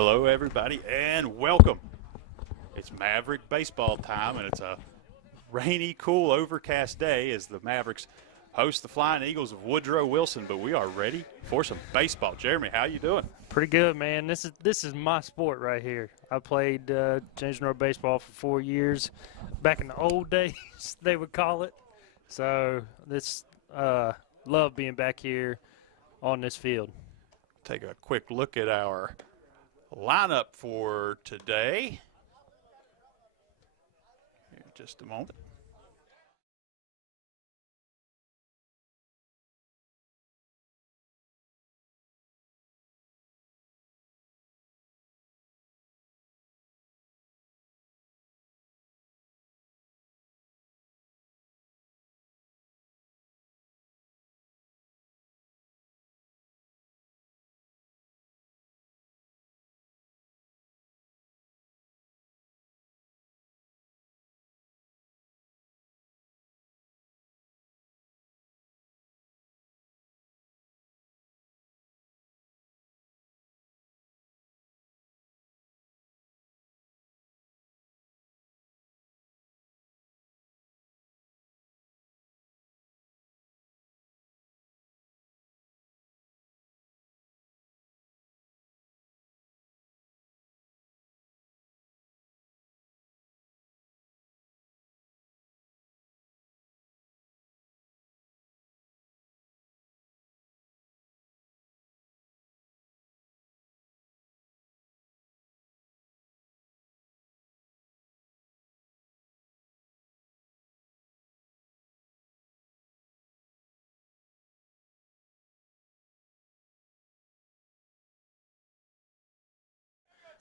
Hello, everybody, and welcome. It's Maverick baseball time, and it's a rainy, cool, overcast day as the Mavericks host the Flying Eagles of Woodrow Wilson. But we are ready for some baseball. Jeremy, how you doing? Pretty good, man. This is my sport right here. I played James Monroe baseball for 4 years, back in the old days, they would call it. So love being back here on this field. Take a quick look at our lineup for today. Here, just a moment.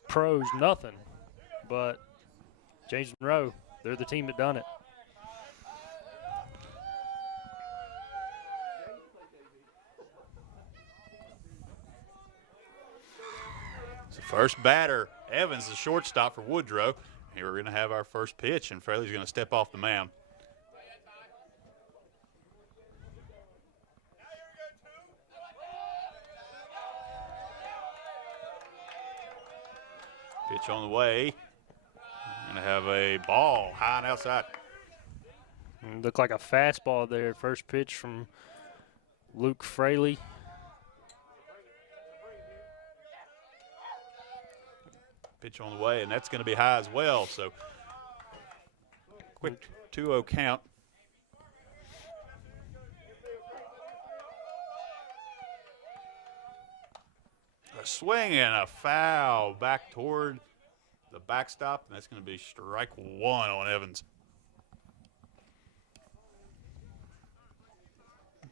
Pros, nothing. But James Monroe, they're the team that done it. So first batter, Evans, the shortstop for Woodrow. Here we're going to have our first pitch, and Fraley's going to step off the mound. Pitch on the way. Going to have a ball high and outside. Looked like a fastball there. First pitch from Luke Fraley. Pitch on the way, and that's going to be high as well. So quick 2-0 count. A swing and a foul back toward the backstop, and that's going to be strike one on Evans.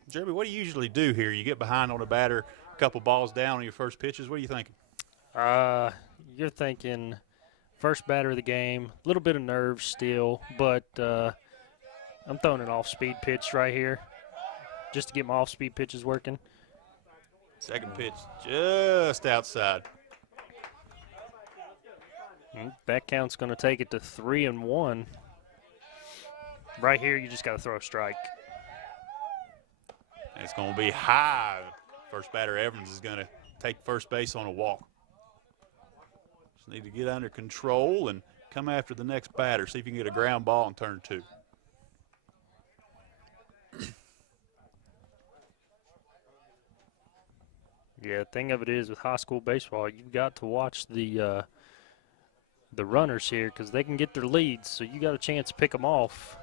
Jeremy, what do you usually do here? You get behind on a batter, a couple balls down on your first pitches. What are you thinking? You're thinking first batter of the game, a little bit of nerves still, but I'm throwing an off-speed pitch right here just to get my off-speed pitches working. Second pitch just outside. That count's going to take it to 3-1. Right here, you just got to throw a strike. And it's going to be high. First batter, Evans, is going to take first base on a walk. Just need to get under control and come after the next batter. See if you can get a ground ball in turn two. Yeah, the thing of it is with high school baseball, you've got to watch the runners here because they can get their leads, so you got a chance to pick them off.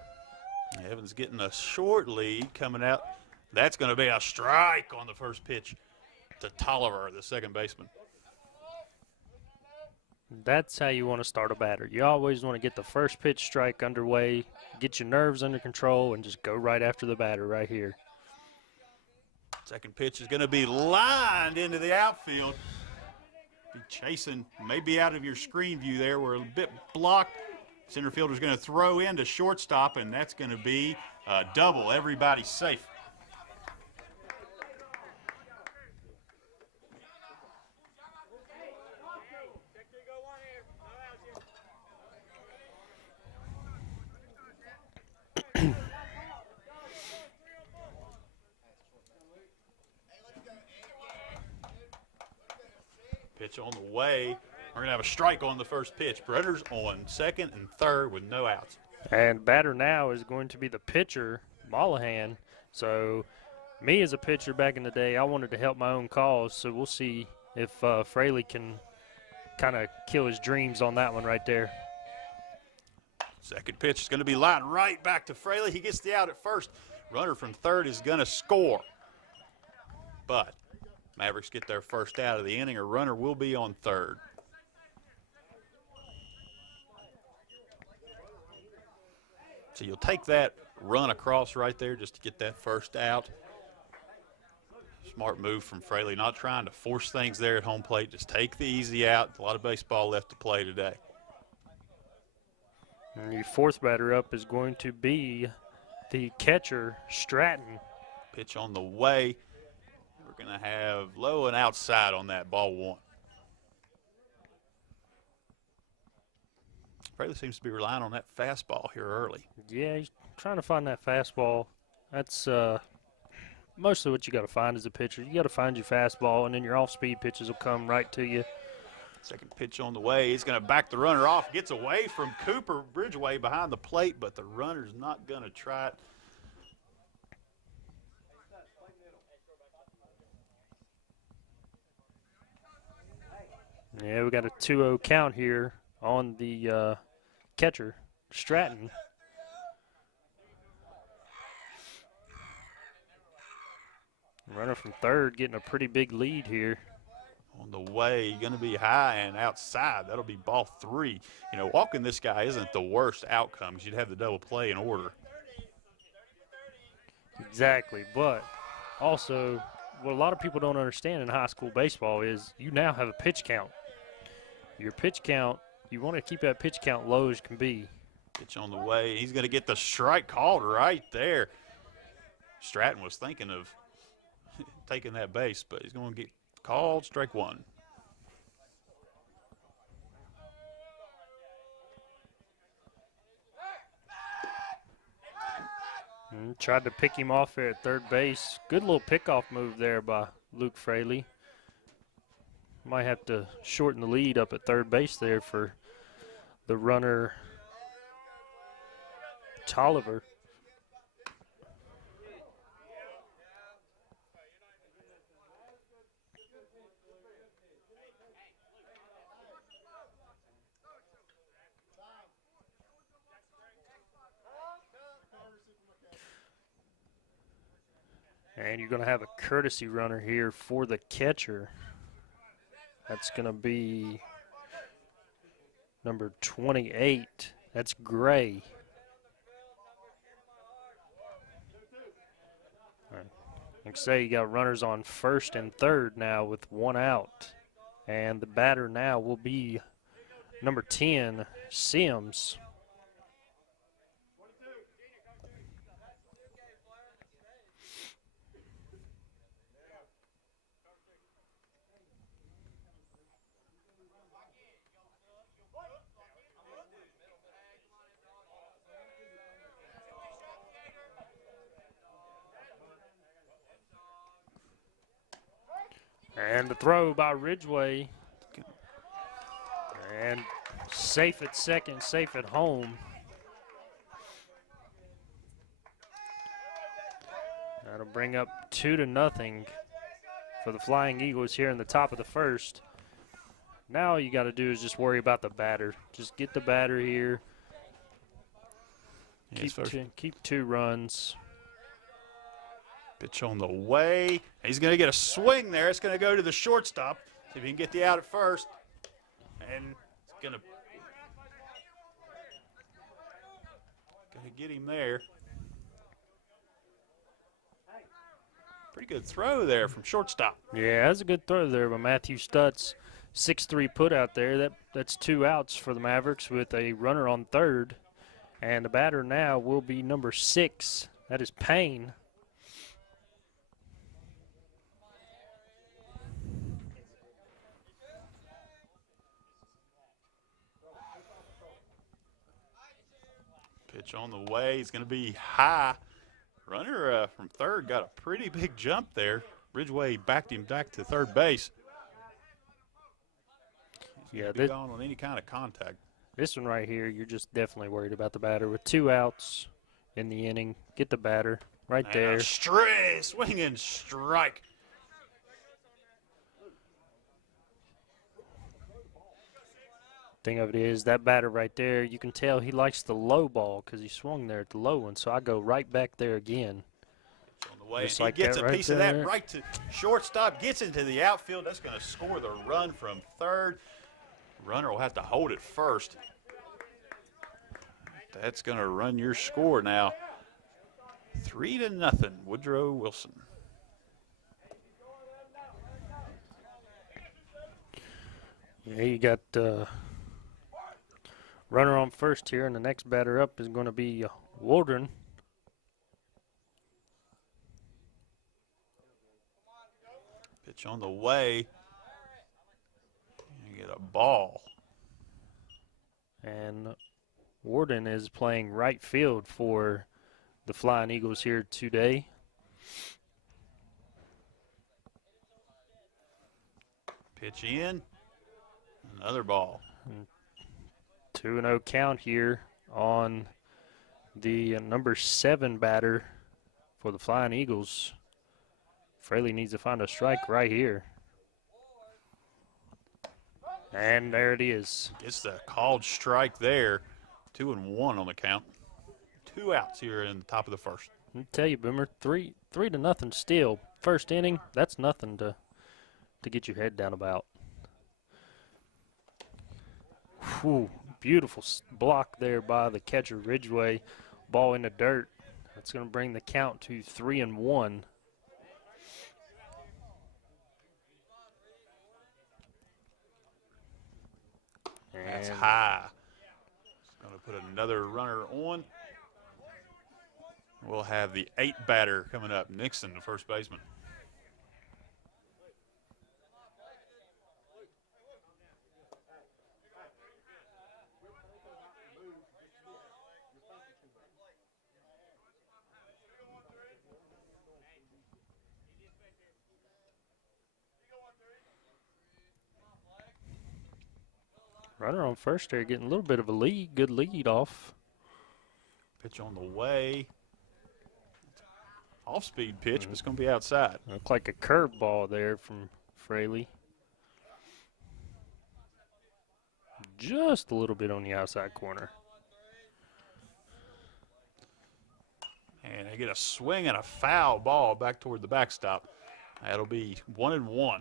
Evans getting a short lead coming out. That's going to be a strike on the first pitch to Tolliver, the second baseman. That's how you want to start a batter. You always want to get the first pitch strike underway, get your nerves under control, and just go right after the batter right here. Second pitch is going to be lined into the outfield. Be chasing, maybe out of your screen view there. We're a bit blocked. Center fielder's going to throw into shortstop, and that's going to be a double. Everybody's safe. Pitch on the way, We're going to have a strike on the first pitch. Runners on second and third with no outs. And batter now is going to be the pitcher, Mollahan. So me as a pitcher back in the day, I wanted to help my own cause. So we'll see if Fraley can kind of kill his dreams on that one right there. Second pitch is going to be lined right back to Fraley. He gets the out at first. Runner from third is going to score. But Mavericks get their first out of the inning. A runner will be on third. So you'll take that run across right there just to get that first out. Smart move from Fraley, not trying to force things there at home plate. Just take the easy out. A lot of baseball left to play today. And the fourth batter up is going to be the catcher, Stratton. Pitch on the way. We're going to have low and outside on that, ball one. Fraley seems to be relying on that fastball here early. Yeah, he's trying to find that fastball. That's mostly what you got to find as a pitcher. You got to find your fastball, and then your off-speed pitches will come right to you. Second pitch on the way. He's going to back the runner off. Gets away from Cooper Bridgeway behind the plate, but the runner's not going to try it. Yeah, we got a 2-0 count here on the catcher, Stratton. Runner from third getting a pretty big lead here. On the way, going to be high and outside. That'll be ball three. You know, walking this guy isn't the worst outcome. You'd have the double play in order. Exactly, but also what a lot of people don't understand in high school baseball is you now have a pitch count. Your pitch count, you want to keep that pitch count low as can be. Pitch on the way. He's going to get the strike called right there. Stratton was thinking of taking that base, but he's going to get called strike one. And tried to pick him off there at third base. Good little pickoff move there by Luke Fraley. Might have to shorten the lead up at third base there for the runner, Tolliver. And you're going to have a courtesy runner here for the catcher. That's going to be number 28. That's Gray. Like I say, you got runners on first and third now with one out. And the batter now will be number 10, Sims. And the throw by Ridgeway. And safe at second, safe at home. That'll bring up 2-0 for the Flying Eagles here in the top of the first. Now all you got to do is just worry about the batter. Just get the batter here. Keep 2 runs. Pitch on the way. He's going to get a swing there. It's going to go to the shortstop. See if he can get the out at first. And it's going to get him there. Pretty good throw there from shortstop. Yeah, that's a good throw there by Matthew Stutz. 6-3 put out there. That's 2 outs for the Mavericks with a runner on third. And the batter now will be number 6. That is Payne. Pitch on the way. He's going to be high. Runner from third got a pretty big jump there. Ridgeway backed him back to third base. Yeah, Be gone on any kind of contact. this one right here, you're just definitely worried about the batter. With 2 outs in the inning, get the batter right And there. a swing and strike. Thing of it is, that batter right there, you can tell he likes the low ball because he swung there at the low one. So I go right back there again. On the way, Just he like gets that a right piece of that there. right to shortstop, gets into the outfield. That's going to score the run from third. Runner will have to hold it first. That's going to run your score now. 3-0, Woodrow Wilson. Yeah, you got runner on first here, and the next batter up is going to be Waldron. Pitch on the way. You get a ball. And Warden is playing right field for the Flying Eagles here today. Pitch in. Another ball. 2-0 count here on the number 7 batter for the Flying Eagles. Fraley needs to find a strike right here. And there it is. Gets the called strike there. 2-1 on the count. 2 outs here in the top of the first. I'll tell you, Boomer, 3-0 still. First inning, that's nothing to get your head down about. Whew, beautiful block there by the catcher Ridgway. Ball in the dirt. That's going to bring the count to 3-1. That's high. Going to put another runner on. We'll have the 8 batter coming up. Nixon, the first baseman. Runner on first there, getting a little bit of a lead. Good lead off. Pitch on the way. Off-speed pitch, but it's going to be outside. Looked like a curve ball there from Fraley. Just a little bit on the outside corner. And they get a swing and a foul ball back toward the backstop. That'll be 1-1.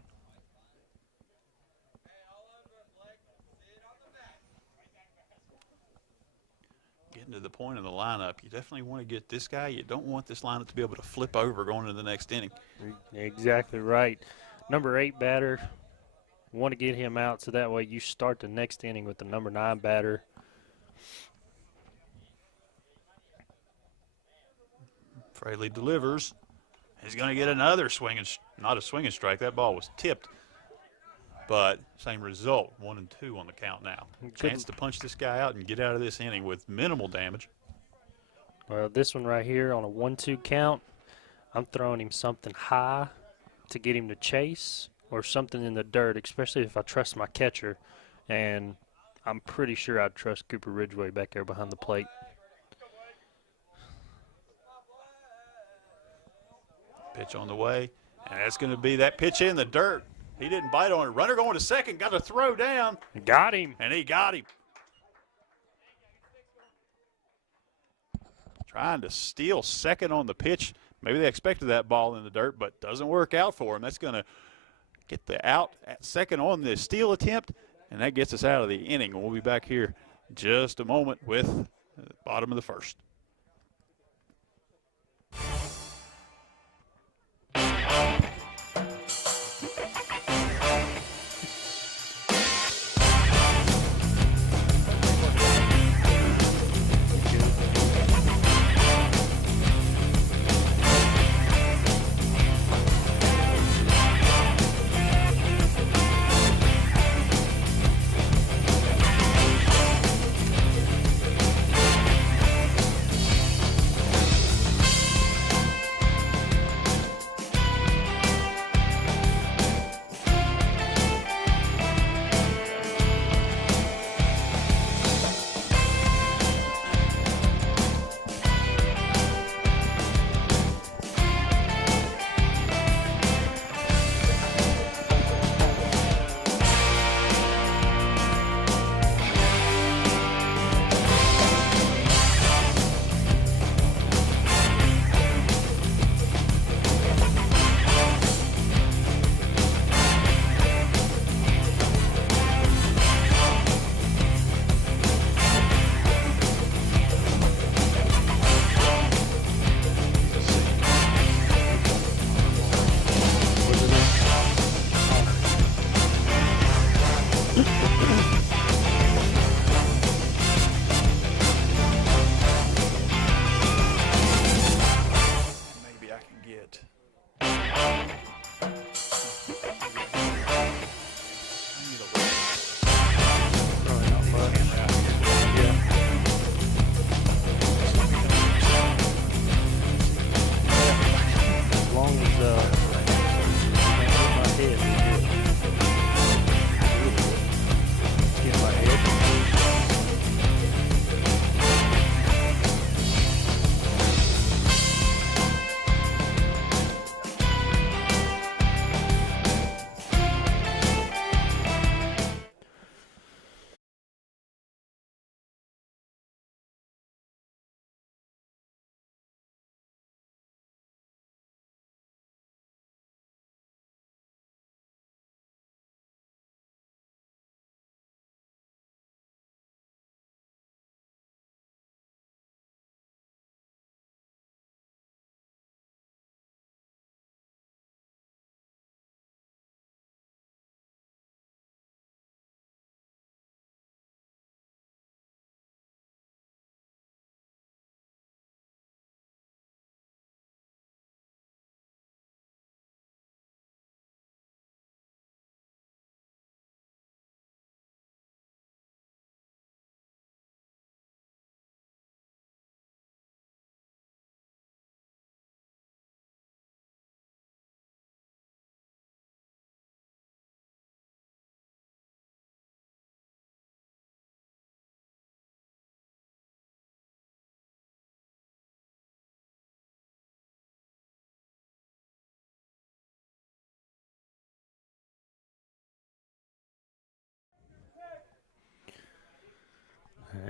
Getting to the point of the lineup, you definitely want to get this guy. You don't want this lineup to be able to flip over going into the next inning. Exactly right. Number 8 batter, want to get him out so that way you start the next inning with the number 9 batter. Fraley delivers. He's going to get another swing, and not a swinging strike. That ball was tipped. But same result, 1-2 on the count now. Chance to punch this guy out and get out of this inning with minimal damage. Well, this one right here on a 1-2 count, I'm throwing him something high to get him to chase or something in the dirt, especially if I trust my catcher. And I'm pretty sure I'd trust Cooper Ridgway back there behind the plate. Pitch on the way, and that's going to be that pitch in the dirt. He didn't bite on it. Runner going to second, got to throw down. Got him. And he got him. Trying to steal second on the pitch. Maybe they expected that ball in the dirt, but doesn't work out for him. That's going to get the out at second on the steal attempt, and that gets us out of the inning. We'll be back here in just a moment with the bottom of the first.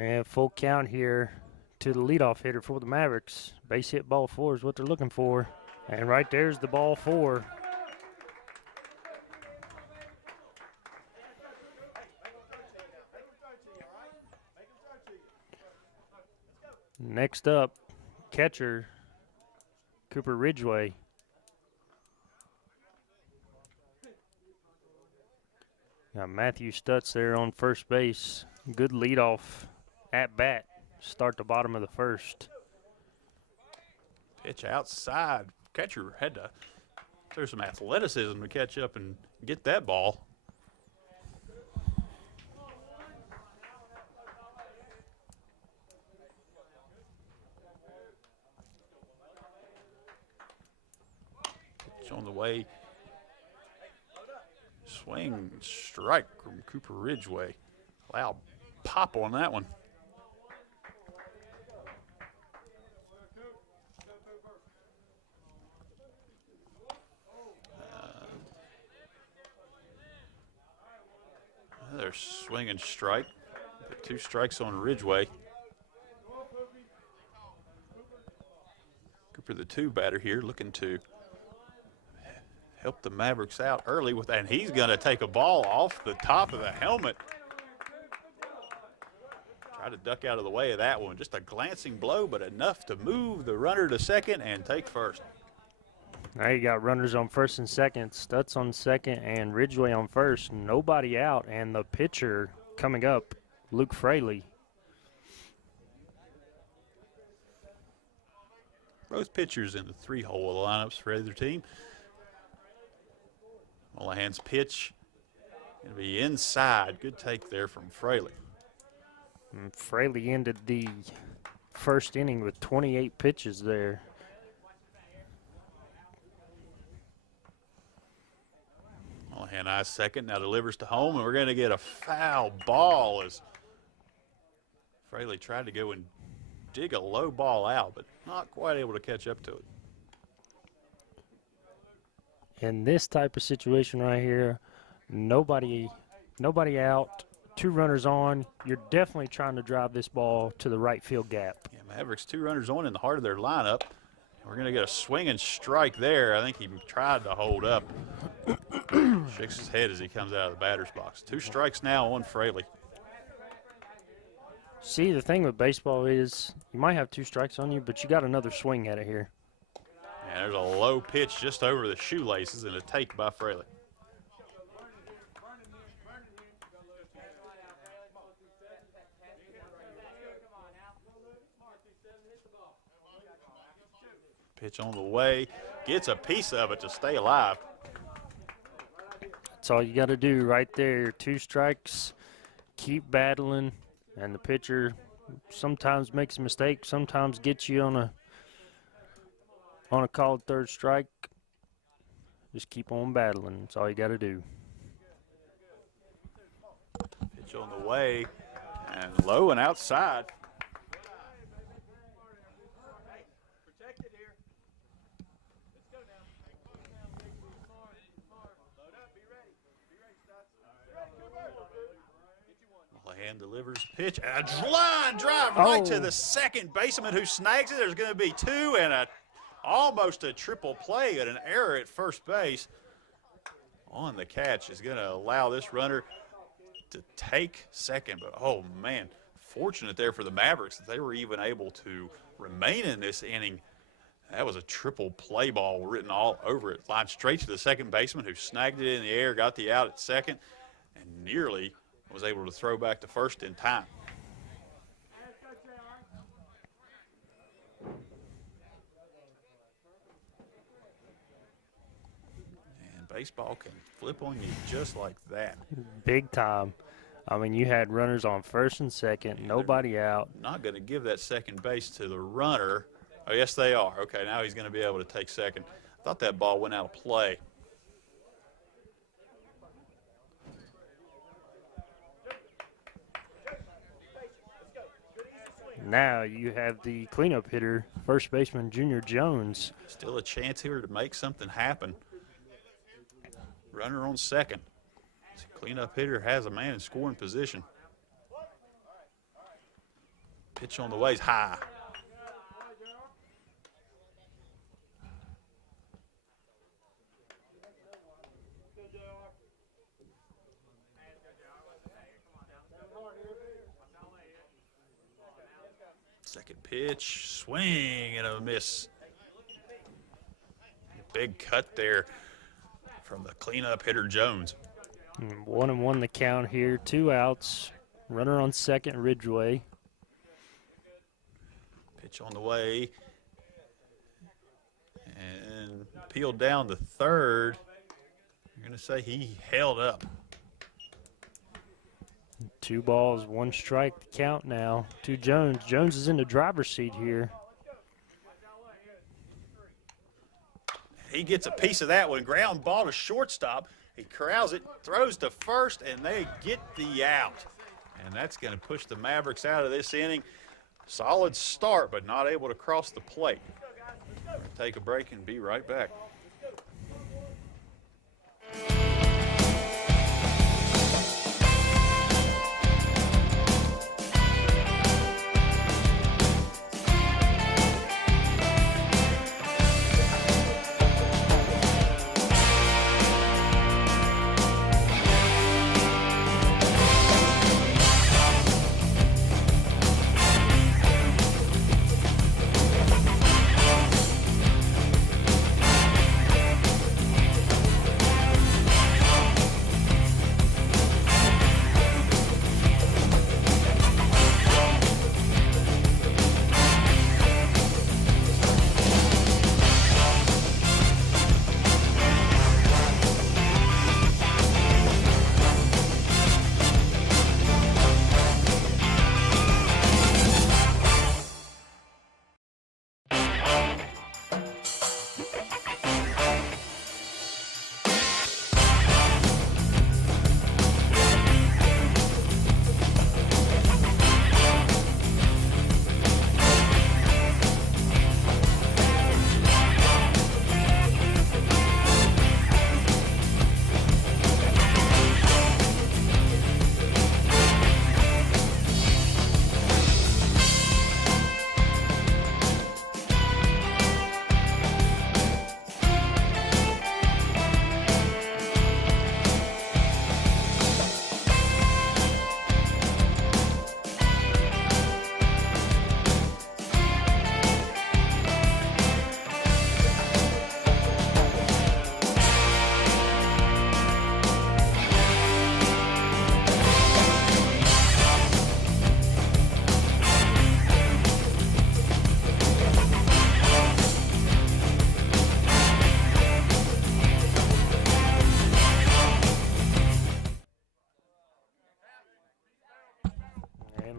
And full count here to the leadoff hitter for the Mavericks. Base hit ball 4 is what they're looking for. And right there's the ball 4. Next up, catcher Cooper Ridgway. Got Matthew Stutz there on first base. Good leadoff at bat. Start the bottom of the first. Pitch outside. Catcher had to, there's some athleticism to catch up and get that ball. Pitch on the way. Swing, strike from Cooper Ridgway. Loud pop on that one. Another swing and strike. 2 strikes on Ridgway. Cooper, the 2 batter here, looking to help the Mavericks out early with that, and he's going to take a ball off the top of the helmet. Try to duck out of the way of that one. Just a glancing blow, but enough to move the runner to second and take first. Now you got runners on first and second, Stutz on second, and Ridgway on first. Nobody out, and the pitcher coming up, Luke Fraley. Both pitchers in the 3-hole lineups for either team. Mullahan's pitch going to be inside. Good take there from Fraley. And Fraley ended the first inning with 28 pitches there. Mullahan eyes second, now delivers to home, and we're going to get a foul ball as Fraley tried to go and dig a low ball out, but not quite able to catch up to it. In this type of situation right here, nobody out, 2 runners on. You're definitely trying to drive this ball to the right field gap. Yeah, Mavericks 2 runners on in the heart of their lineup. We're going to get a swing and strike there. I think he tried to hold up. Shakes his head as he comes out of the batter's box. 2 strikes now on Fraley. See, the thing with baseball is you might have 2 strikes on you, but you got another swing at it here. And there's a low pitch just over the shoelaces and a take by Fraley. Pitch on the way, gets a piece of it to stay alive. That's all you got to do right there. 2 strikes, keep battling, and the pitcher sometimes makes a mistake, sometimes gets you on a called 3rd strike. Just keep on battling. That's all you got to do. Pitch on the way, and low and outside. Mullahan delivers pitch, and a line drive right to the second baseman who snags it. There's going to be 2 and almost a triple play and an error at first base. On the catch is going to allow this runner to take second. But, oh, man, fortunate there for the Mavericks that they were even able to remain in this inning. That was a triple play ball written all over it. Lined straight to the second baseman who snagged it in the air, got the out at second, and nearly was able to throw back to first in time. And baseball can flip on you just like that. Big time. I mean, you had runners on first and second, and nobody out. Not going to give that second base to the runner. Oh, yes, they are. Okay, now he's going to be able to take second. I thought that ball went out of play. Now you have the cleanup hitter, first baseman Junior Jones. Still a chance here to make something happen. Runner on second. Cleanup hitter has a man in scoring position. Pitch on the way is high. Second pitch, swing and a miss. Big cut there from the cleanup hitter Jones. 1-1 the count here, 2 outs. Runner on second, Ridgway. Pitch on the way. And peeled down to third. You're going to say he held up. 2 balls, 1 strike the count now to Jones. Jones is in the driver's seat here. He gets a piece of that one. Ground ball to shortstop. He corrals it, throws to first, and they get the out. And that's going to push the Mavericks out of this inning. Solid start, but not able to cross the plate. Take a break and be right back.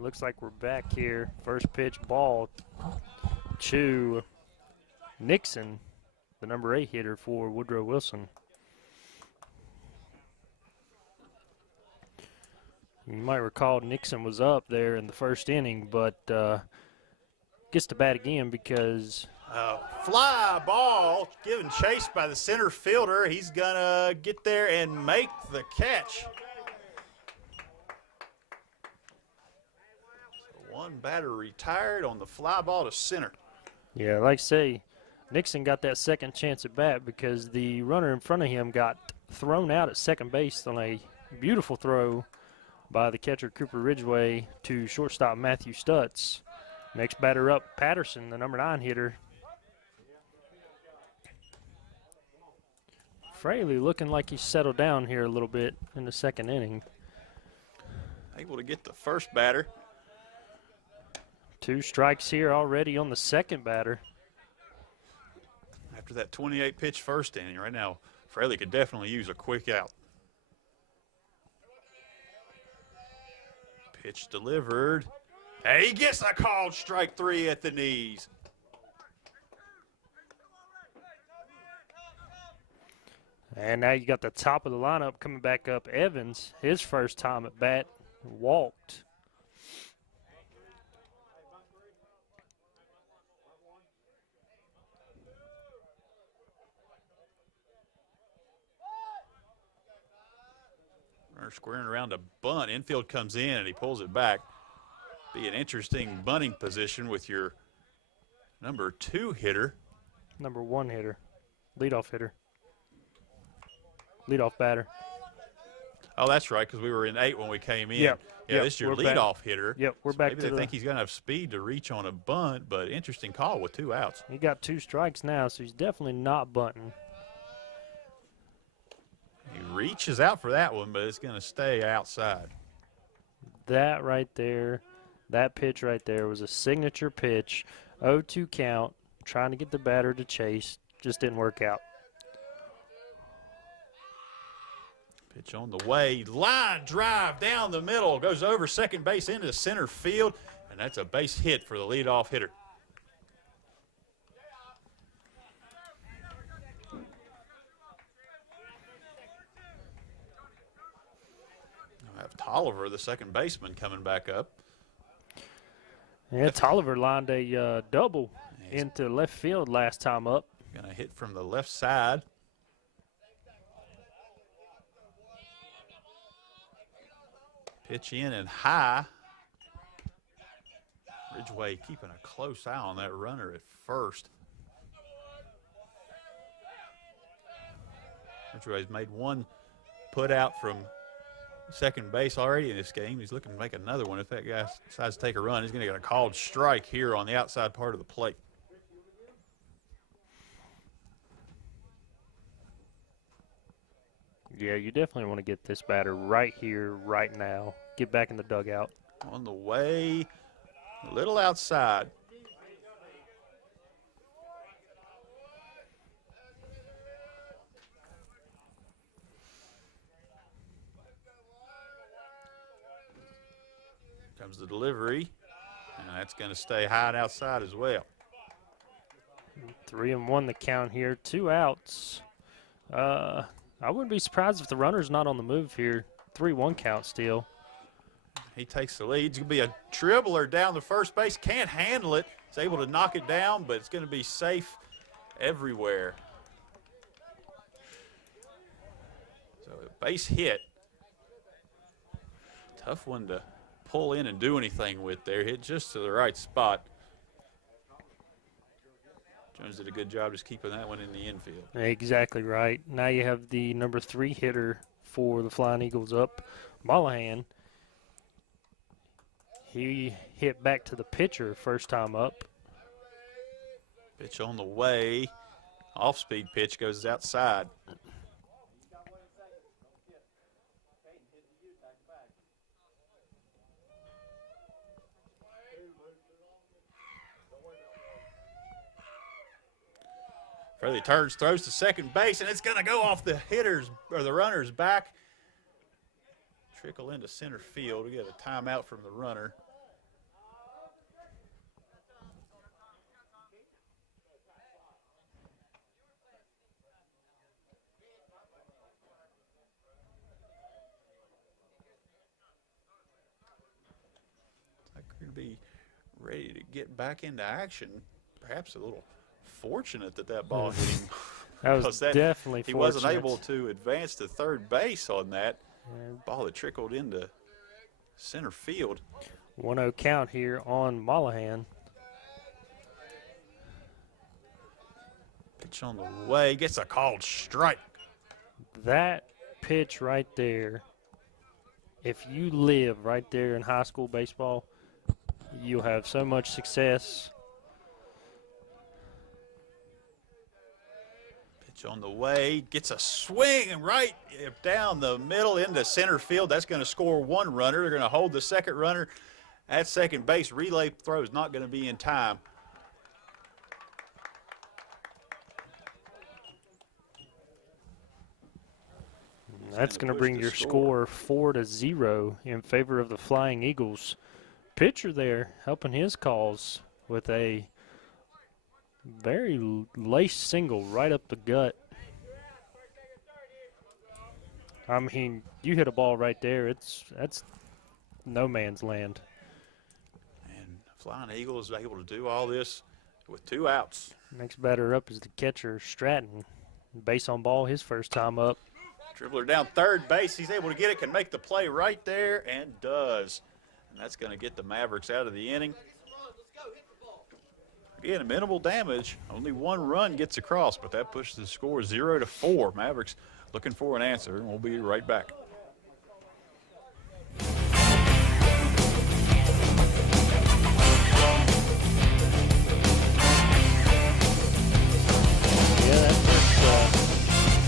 Looks like we're back here. First pitch ball to Nixon, the number 8 hitter for Woodrow Wilson. You might recall Nixon was up there in the first inning, but gets to bat again because Fly ball given chase by the center fielder. He's going to get there and make the catch. One batter retired on the fly ball to center. Yeah, like I say, Nixon got that second chance at bat because the runner in front of him got thrown out at second base on a beautiful throw by the catcher Cooper Ridgway to shortstop Matthew Stutz. Next batter up, Patterson, the number 9 hitter. Fraley looking like he's settled down here a little bit in the second inning. Able to get the first batter. 2 strikes here already on the second batter. After that 28-pitch first inning, right now, Fraley could definitely use a quick out. Pitch delivered. And he gets a called strike 3 at the knees. And now you got the top of the lineup coming back up. Evans, his first time at bat, walked. Squaring around a bunt. Infield comes in and he pulls it back. Be an interesting bunting position with your number 2 hitter. Number 1 hitter. Leadoff hitter. Leadoff batter. Oh, that's right, because we were in 8 when we came in. Yep. Yeah, this is your leadoff hitter. Yep, we're so back maybe to they think he's going to have speed to reach on a bunt, but interesting call with 2 outs. He got 2 strikes now, so he's definitely not bunting. He reaches out for that one, but it's going to stay outside. That right there, that pitch right there was a signature pitch. 0-2 count, trying to get the batter to chase. Just didn't work out. Pitch on the way. Line drive down the middle. Goes over second base into center field. And that's a base hit for the leadoff hitter. I'll have Tolliver, the second baseman, coming back up. Yeah, Tolliver lined a double into left field last time up. Going to hit from the left side. Pitch in and high. Ridgway keeping a close eye on that runner at first. Ridgway's made one put out from second base already in this game. He's looking to make another one. If that guy decides to take a run, he's going to get a called strike here on the outside part of the plate. Yeah, you definitely want to get this batter right here, right now. Get back in the dugout. On the way, a little outside. Comes the delivery, and that's going to stay high and outside as well. 3-1 the count here, 2 outs. I wouldn't be surprised if the runner's not on the move here. 3-1 count still. He takes the lead. It's going to be a dribbler down the first base. Can't handle it. He's able to knock it down, but it's going to be safe everywhere. So a base hit. Tough one to pull in and do anything with there. Hit just to the right spot. Jones did a good job just keeping that one in the infield. Exactly right. Now you have the number 3 hitter for the Flying Eagles up, Mollahan. He hit back to the pitcher first time up. Pitch on the way. Off-speed pitch goes outside. Fairly turns, throws to second base, and it's going to go off the hitter's or the runner's back. Trickle into center field. We get a timeout from the runner. It's like we're going to be ready to get back into action. Perhaps a little fortunate that ball hit him. That was definitely he fortunate. wasn't able to advance to third base on that ball that trickled into center field. 1-0 count here on Mollahan. Pitch on the way, gets a called strike. That pitch right there, if you live right there in high school baseball, you'll have so much success. On the way, gets a swing and right down the middle into center field. That's going to score one runner. They're going to hold the second runner at second base. Relay throw is not going to be in time. That's going to bring your score 4-0 in favor of the Flying Eagles. Pitcher there helping his cause with a very laced single right up the gut. I mean, you hit a ball right there. That's no man's land. And Flying Eagles is able to do all this with 2 outs. Next batter up is the catcher, Stratton. Base on ball his first time up. Dribbler down third base. He's able to get it, can make the play right there, and does. And that's going to get the Mavericks out of the inning. Again, minimal damage. Only one run gets across, but that pushes the score 0-4. Mavericks looking for an answer, and we'll be right back. Yeah, that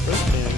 first inning.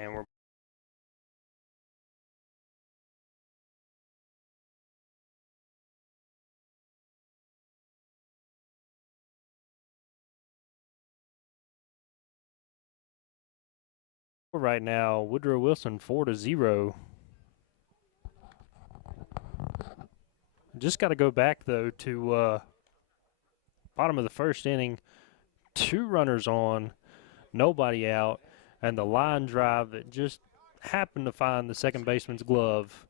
And we're right now, Woodrow Wilson 4-0. Just got to go back though to bottom of the first inning. 2 runners on, nobody out, and the line drive that just happened to find the second baseman's glove.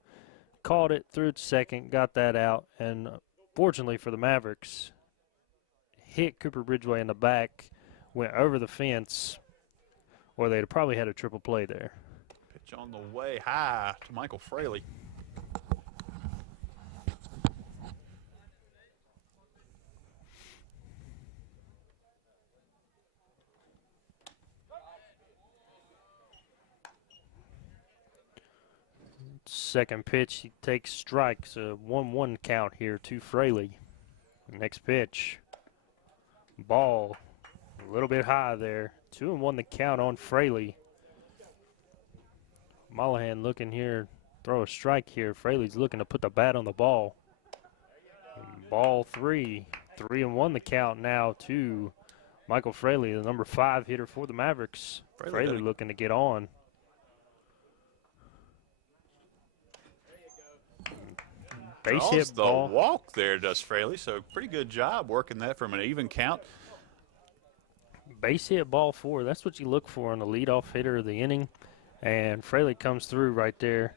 Caught it, threw it to second, got that out, and fortunately for the Mavericks, hit Cooper Ridgeway in the back, went over the fence, or they'd probably had a triple play there. Pitch on the way high to Michael Fraley. Second pitch, he takes strikes, a 1-1 count here to Fraley. Next pitch, ball, a little bit high there. 2-1 the count on Fraley. Mollahan looking here, throw a strike here. Fraley's looking to put the bat on the ball. Ball 3, 3-1 the count now to Michael Fraley, the number 5 hitter for the Mavericks. Fraley looking to get on. Base hit ball. The walk there does Fraley, so pretty good job working that from an even count. Base hit ball 4, that's what you look for on the leadoff hitter of the inning. And Fraley comes through right there.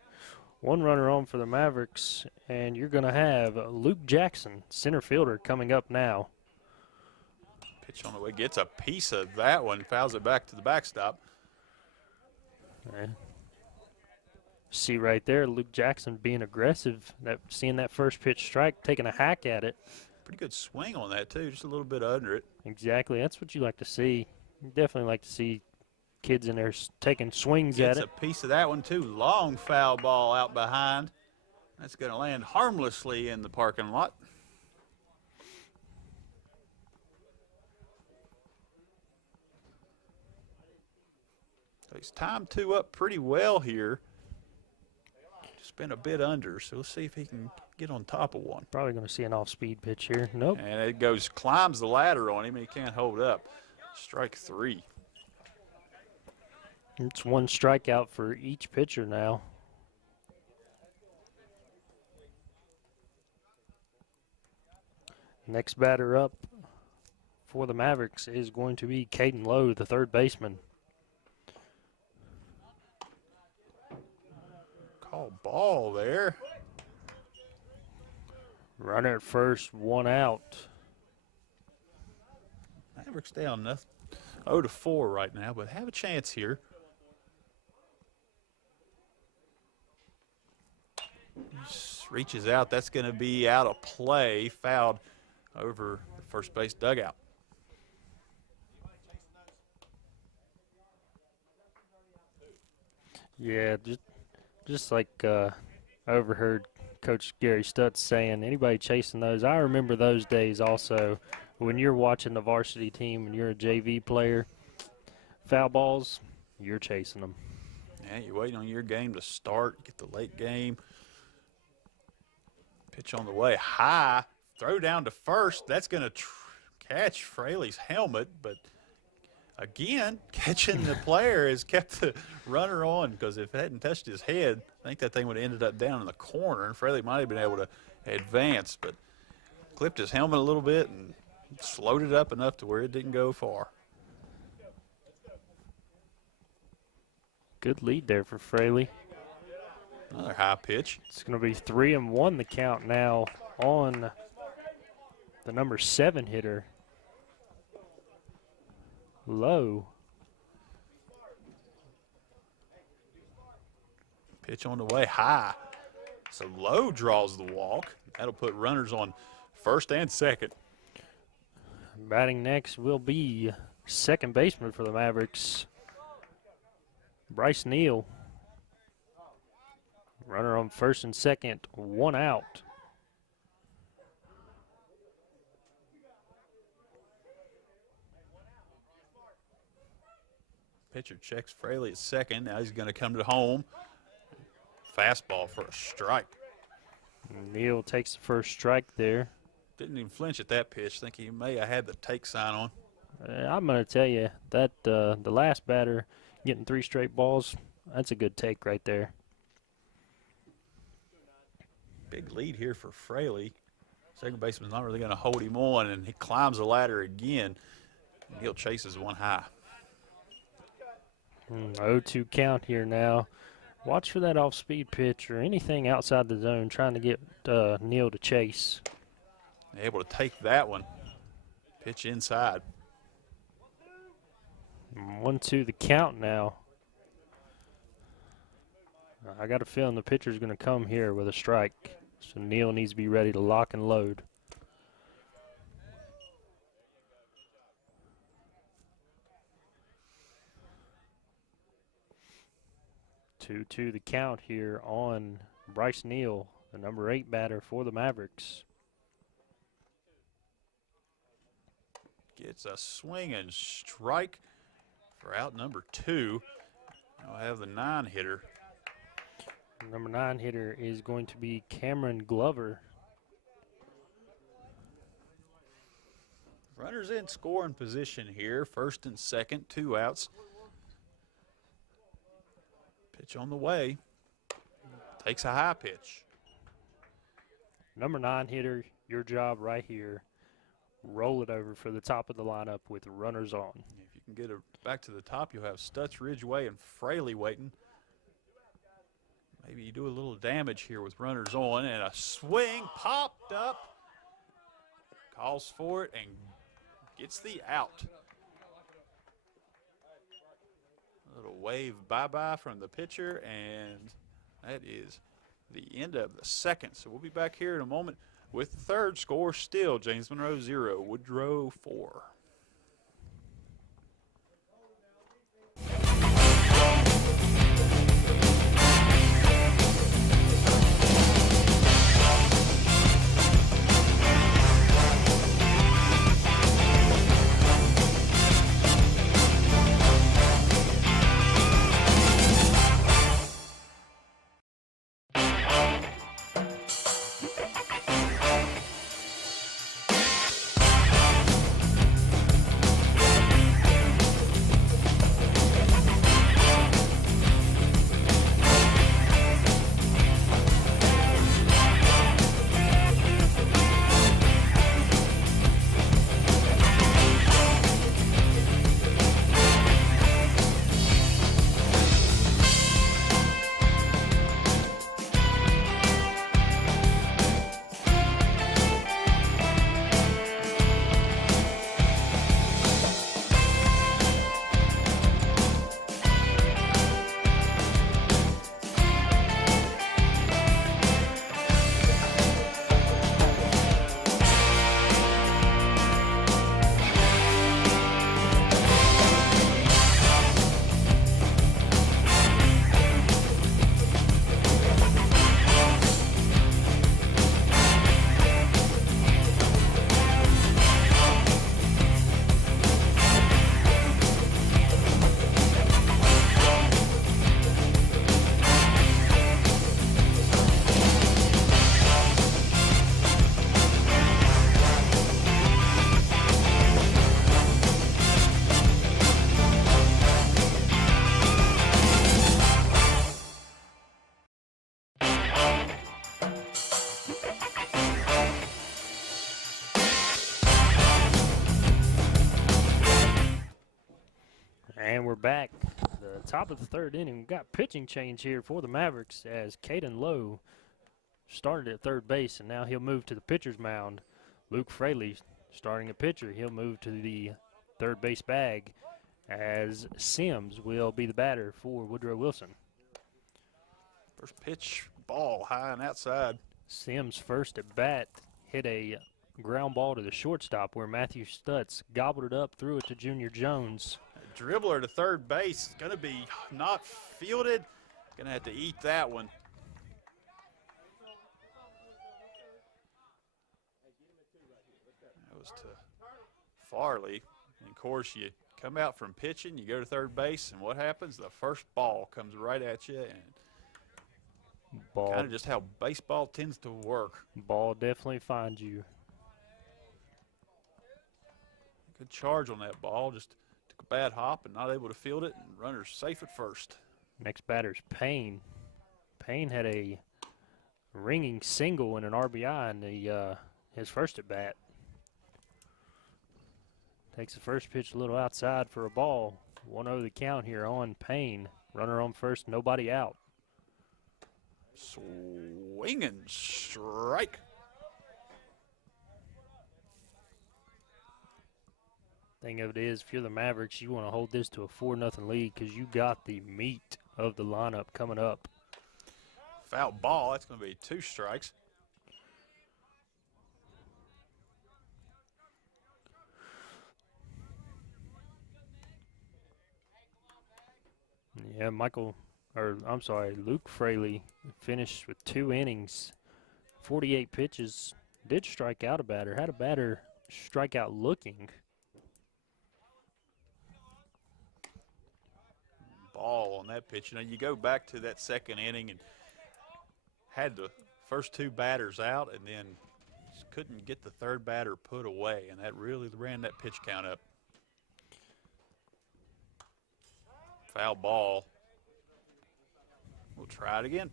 1 runner on for the Mavericks, and you're going to have Luke Jackson, center fielder, coming up now. Pitch on the way, gets a piece of that one, fouls it back to the backstop. See right there, Luke Jackson being aggressive, seeing that first pitch strike, taking a hack at it. Pretty good swing on that, too, just a little bit under it. Exactly, that's what you like to see. You definitely like to see kids in there taking swings at it. Gets a piece of that one, too. Long foul ball out behind. That's going to land harmlessly in the parking lot. So he's timed 2 up pretty well here. Just been a bit under, so let's see if he can get on top of one. Probably going to see an off-speed pitch here. Nope. And it climbs the ladder on him, and he can't hold up. Strike 3. It's 1 strikeout for each pitcher now. Next batter up for the Mavericks is going to be Caden Lowe, the third baseman. Call ball there. Runner at first, 1 out. Mavericks down 0-4 right now, but have a chance here. Just reaches out. That's going to be out of play, fouled over the first base dugout. Yeah, just like I overheard Coach Gary Stutz saying, anybody chasing those, I remember those days also when you're watching the varsity team and you're a JV player, foul balls, you're chasing them. Yeah, you're waiting on your game to start, get the late game. Pitch on the way, high, throw down to first. That's going to catch Fraley's helmet, but again, catching the player has kept the runner on, because if it hadn't touched his head, I think that thing would have ended up down in the corner, and Fraley might have been able to advance, but clipped his helmet a little bit and slowed it up enough to where it didn't go far. Good lead there for Fraley. Another high pitch. It's going to be 3-1 the count now on the number 7 hitter. Low. Pitch on the way, high. So Low draws the walk. That'll put runners on first and second. Batting next will be second baseman for the Mavericks, Bryce Neal. Runner on first and second, 1 out. Pitcher checks Fraley at second. Now he's going to come to home. Fastball for a strike. Neal takes the first strike there. Didn't even flinch at that pitch. Think he may have had the take sign on. I'm going to tell you that the last batter getting 3 straight balls, that's a good take right there. Big lead here for Fraley. Second baseman's not really going to hold him on, and he climbs the ladder again. Neal chases one high. 0-2 count here now. Watch for that off-speed pitch or anything outside the zone trying to get Neal to chase. Able to take that one. Pitch inside. 1-2 the count now. I got a feeling the pitcher's going to come here with a strike. So Neal needs to be ready to lock and load. 2-2 the count here on Bryce Neal, the number 8 batter for the Mavericks. Gets a swing and strike for out number 2. I'll have the 9 hitter. Number 9 hitter is going to be Cameron Glover. Runners in scoring position here. First and second, 2 outs. Pitch on the way. Takes a high pitch. Number 9 hitter, your job right here. Roll it over for the top of the lineup with runners on. If you can get it back to the top, you'll have Stutz, Ridgeway, and Fraley waiting. Maybe you do a little damage here with runners on, and a swing popped up. Calls for it and gets the out. A little wave bye-bye from the pitcher, and that is the end of the second. So we'll be back here in a moment with the third score still. James Monroe 0, Woodrow 4. we're back. The top of the third inning. We've got pitching change here for the Mavericks as Caden Lowe started at third base, and now he'll move to the pitcher's mound. Luke Fraley starting at pitcher. He'll move to the third base bag as Sims will be the batter for Woodrow Wilson. First pitch, ball high and outside. Sims' first at bat hit a ground ball to the shortstop where Matthew Stutz gobbled it up, threw it to Junior Jones. A dribbler to third base, going to be not fielded. Going to have to eat that one. That was to Farley. And of course, you come out from pitching, you go to third base, and what happens? The first ball comes right at you, and Ball, kind of just how baseball tends to work. ball definitely finds you. Good charge on that ball. Just took a bad hop and not able to field it, and runner's safe at first. Next batter's Payne. Payne had a ringing single and an RBI in his first at bat. Takes the first pitch a little outside for a ball. 1-0 the count here on Payne. Runner on first, nobody out. Swing and strike. Thing of it is, if you're the Mavericks, you want to hold this to a 4-0 lead because you got the meat of the lineup coming up. Foul ball. That's going to be 2 strikes. Yeah, Luke Fraley finished with 2 innings, 48 pitches, did strike out a batter, had a batter strike out looking. Ball on that pitch. You know, you go back to that second inning and had the first 2 batters out and then just couldn't get the third batter put away, and that really ran that pitch count up. Foul ball. We'll try it again.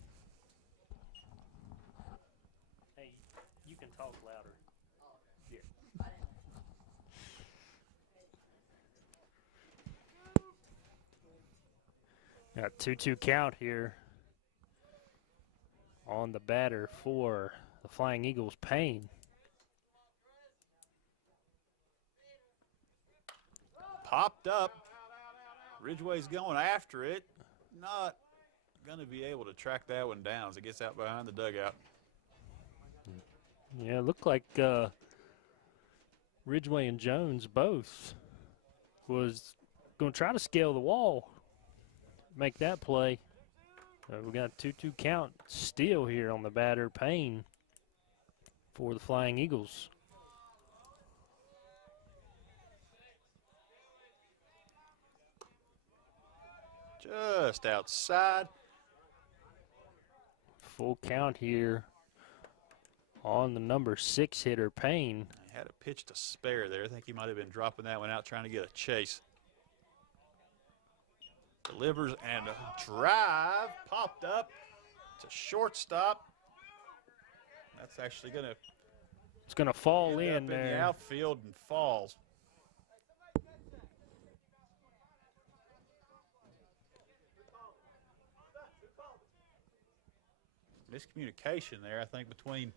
Hey, you can talk louder. Here. Got 2-2 count here on the batter for the Flying Eagles, Payne. Popped up. Ridgway's going after it. Not going to be able to track that one down as it gets out behind the dugout. Yeah, it looked like Ridgway and Jones both was going to try to scale the wall, make that play. We got a 2-2 count still here on the batter, Payne, for the Flying Eagles. Just outside. Full count here on the number 6 hitter, Payne. He had a pitch to spare there. I think he might have been dropping that one out trying to get a chase. Delivers and a drive. Popped up to shortstop. That's actually going to It's going to fall end in up in there. the outfield and falls. Miscommunication there, I think, between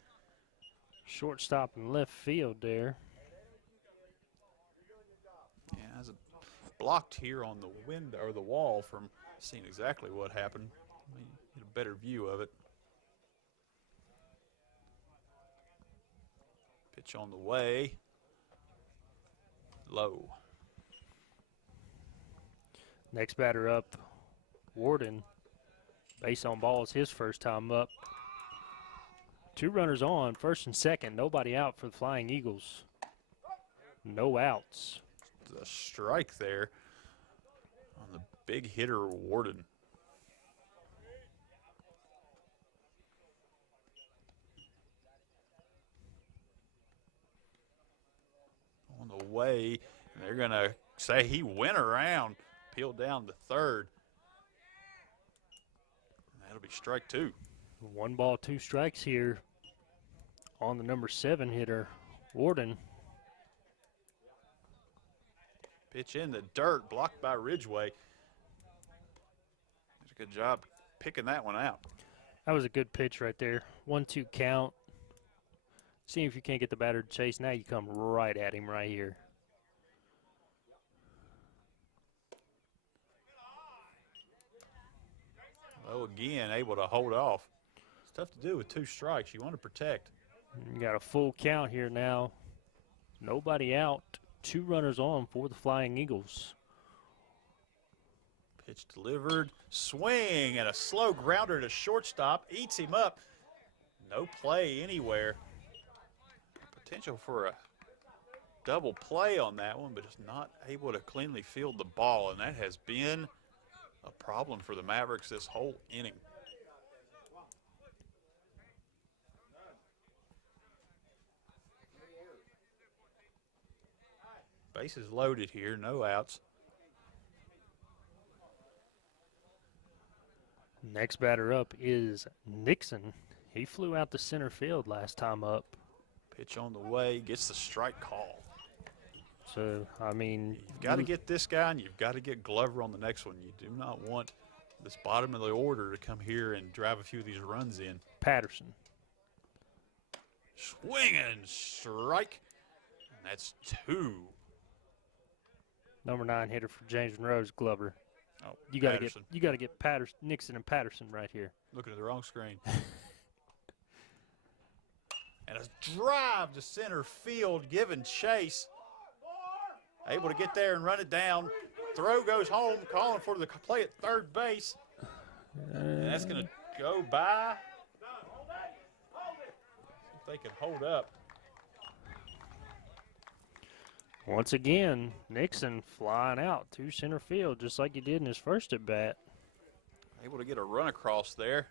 Shortstop and left field there. Yeah, as it blocked here on the window or the wall from seeing exactly what happened. Get a better view of it. Pitch on the way. Low. Next batter up, Warden. Base on ball is his first time up. 2 runners on, first and second. Nobody out for the Flying Eagles. No outs. The strike there on the big hitter, Warden. On the way, and they're going to say he went around, peeled down to third. That'll be strike 2. 1 ball, 2 strikes here on the number 7 hitter, Warden. Pitch in the dirt, blocked by Ridgway. Good job picking that one out. That was a good pitch right there. 1-2 count. See if you can't get the batter to chase. Now you come right at him right here. Oh, again, able to hold off. It's tough to do with 2 strikes. You want to protect. You got a full count here now. Nobody out. 2 runners on for the Flying Eagles. Pitch delivered. Swing and a slow grounder to shortstop. Eats him up. No play anywhere. Potential for a double play on that one, but it's not able to cleanly field the ball, and that has been a problem for the Mavericks this whole inning. Bases loaded here, no outs. Next batter up is Nixon. He flew out to center field last time up. Pitch on the way, gets the strike call. So, I mean, You've got to get this guy, and you've got to get Glover on the next one. You do not want this bottom of the order to come here and drive a few of these runs in. Patterson. Swing and strike. And that's 2. Number 9 hitter for James Monroe's Glover. Oh, You got to get Patterson, Nixon and Patterson right here. Looking at the wrong screen. And a drive to center field, giving chase. Able to get there and run it down. Throw goes home, calling for the play at third base. And that's going to go by. See if they can hold up. Once again, Nixon flying out to center field just like he did in his first at bat. Able to get a run across there.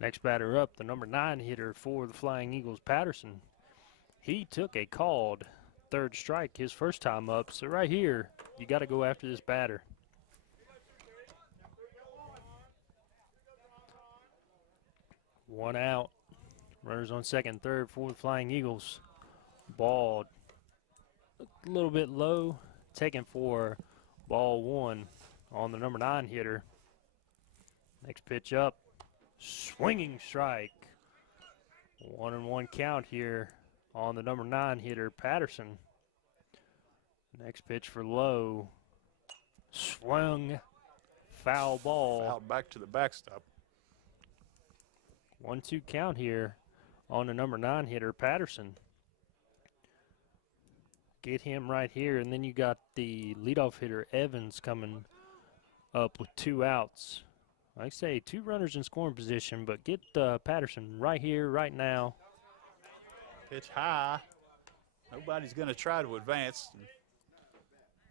Next batter up, the number 9 hitter for the Flying Eagles, Patterson. He took a called third strike his first time up. So right here, you got to go after this batter. One out. Runners on second, third for the Flying Eagles. Ball a little bit low. Taken for ball 1 on the number 9 hitter. Next pitch up. Swinging strike. 1-1 count here on the number 9 hitter, Patterson. Next pitch for low. Swung. Foul ball. Fouled back to the backstop. 1-2 count here on the number 9 hitter, Patterson. Get him right here, and then you got the leadoff hitter, Evans, coming up with 2 outs. Like I say, 2 runners in scoring position, but get Patterson right here, right now. Pitch high. Nobody's going to try to advance.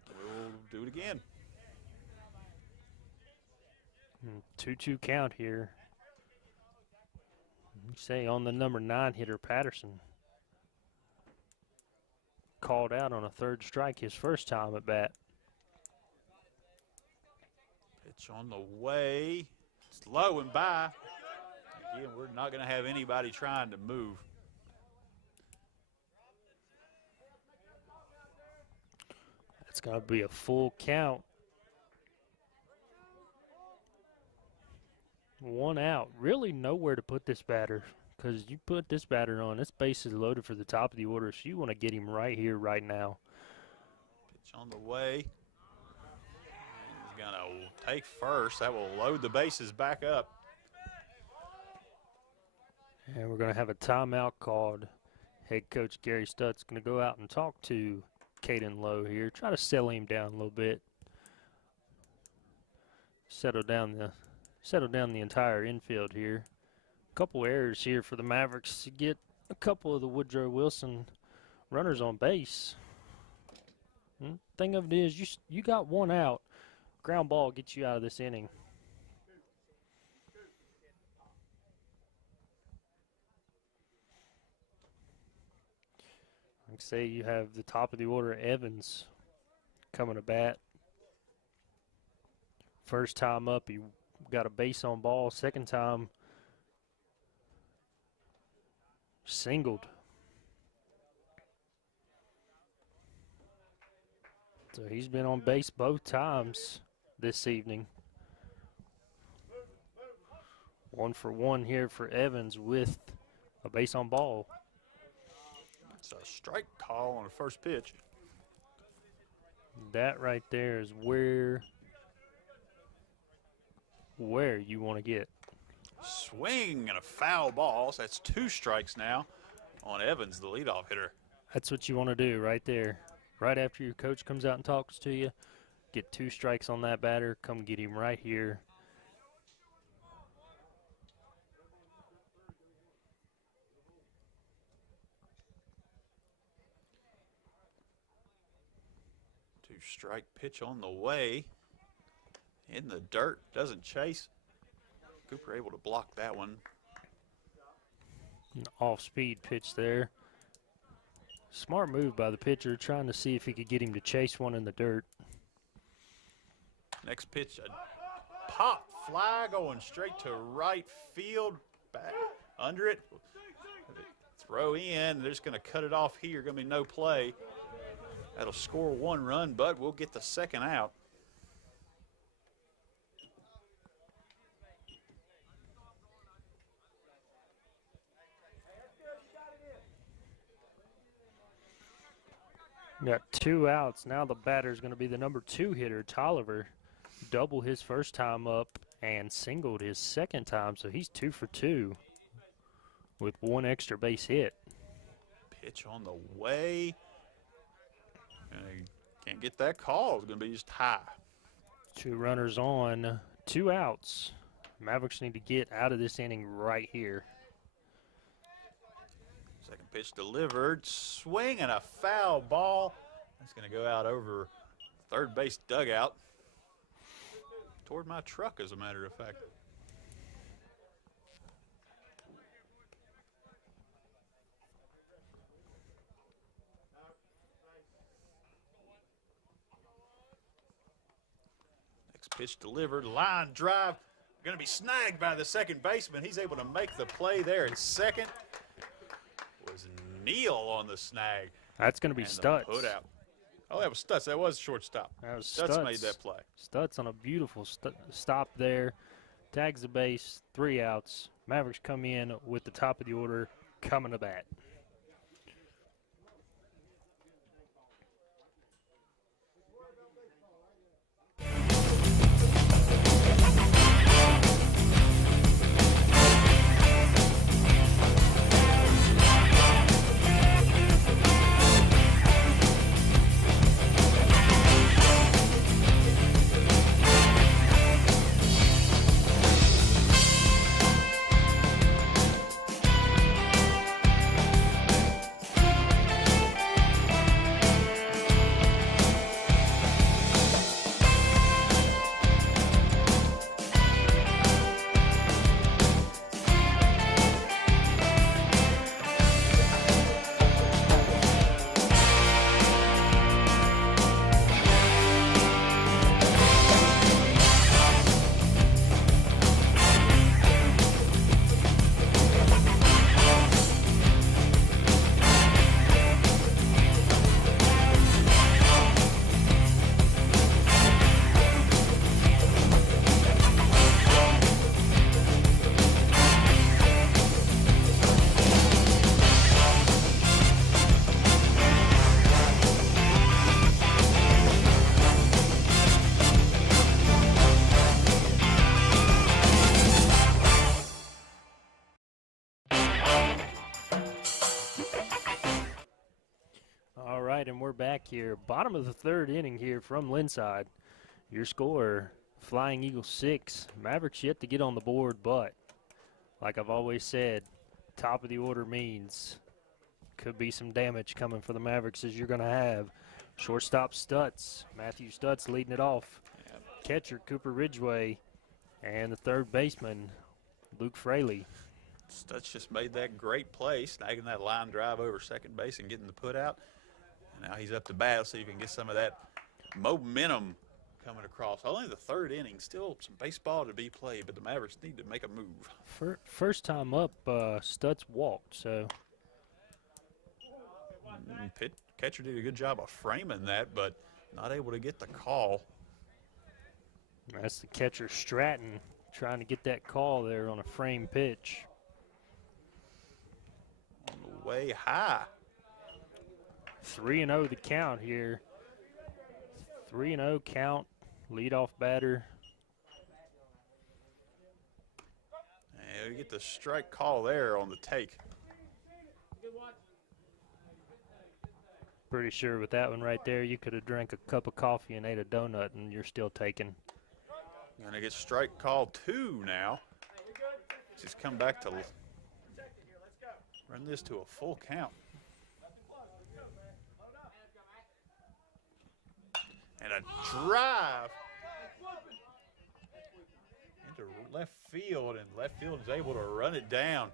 We'll do it again. 2-2 count here. You say on the number 9 hitter, Patterson. Called out on a third strike his first time at bat. Pitch on the way. It's low and by. Again, we're not going to have anybody trying to move. It's going to be a full count. 1 out. Really nowhere to put this batter, because you put this batter on, this base is loaded for the top of the order, so you want to get him right here, right now. Pitch on the way. He's going to take first. That will load the bases back up. And we're going to have a timeout called. Head coach Gary Stutt's going to go out and talk to Caden Lowe here. Try to settle him down a little bit. Settle down the entire infield here. A couple errors here for the Mavericks to get a couple of the Woodrow Wilson runners on base. Thing of it is, you got 1 out. Ground ball gets you out of this inning. Like I say, you have the top of the order, Evans, coming to bat. First time up, he got a base on ball. Second time, singled. 2-2 count So he's been on base both times this evening. 1 for 1 here for Evans with a base on ball. It's a strike call on the first pitch. That right there is where you want to get. Swing and a foul ball. So that's 2 strikes now on Evans, the leadoff hitter. That's what you want to do right there. Right after your coach comes out and talks to you, get 2 strikes on that batter. Come get him right here. Two-strike pitch on the way. In the dirt, doesn't chase. Cooper able to block that one. An off-speed pitch there. Smart move by the pitcher, trying to see if he could get him to chase one in the dirt. Next pitch, a pop fly going straight to right field. Back under it. Throw in. They're just going to cut it off here. Going to be no play. That'll score 1 run, but we'll get the second out. Got 2 outs. Now the batter's going to be the number 2 hitter, Tolliver. Doubled his first time up and singled his second time, so he's 2 for 2 with 1 extra base hit. Pitch on the way. And he can't get that call. It's going to be just high. 2 runners on, 2 outs. Mavericks need to get out of this inning right here. Second pitch delivered. Swing and a foul ball. That's going to go out over third base dugout. Toward my truck, as a matter of fact. Next pitch delivered. Line drive. Going to be snagged by the second baseman. He's able to make the play there at second. Was Neal on the snag. That's going to be Stutz. Put out. Oh, that was Stutz. That was shortstop. That was Stutz made that play. Stutz on a beautiful stop there. Tags the base, 3 outs. Mavericks come in with the top of the order coming to bat. And we're back here, bottom of the 3rd inning here from Linside. Your score, Flying Eagles 6. Mavericks yet to get on the board, but like I've always said, top of the order means could be some damage coming for the Mavericks, as you're going to have shortstop Stutz, Matthew Stutz leading it off. Yep. Catcher Cooper Ridgway, and the third baseman Luke Fraley. Stutz just made that great play, snagging that line drive over second base and getting the put out. And now he's up to bat, so you can get some of that momentum coming across. Only the 3rd inning, still some baseball to be played, but the Mavericks need to make a move. First time up, Stutz walked, so. Catcher did a good job of framing that, but Not able to get the call. That's the catcher Stratton trying to get that call there on a frame pitch. On the way high. 3-0 the count here. 3-0 count, leadoff batter. And we get the strike call there on the take. Pretty sure with that one right there, you could have drank a cup of coffee and ate a donut, and you're still taking. Gonna get strike call 2 now. Just come back to run this to a full count. And a drive into left field, and left field is able to run it down.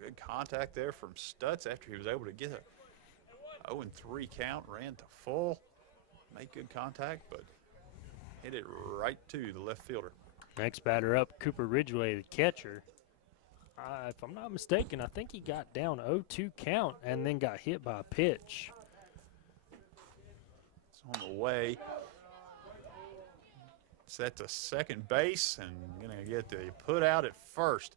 Good contact there from Stutz after he was able to get a 0-3 count, ran to full, made good contact, but hit it right to the left fielder. Next batter up, Cooper Ridgway, the catcher. If I'm not mistaken, I think he got down 0-2 count and then got hit by a pitch. It's on the way. Set to second base and gonna get the put out at first.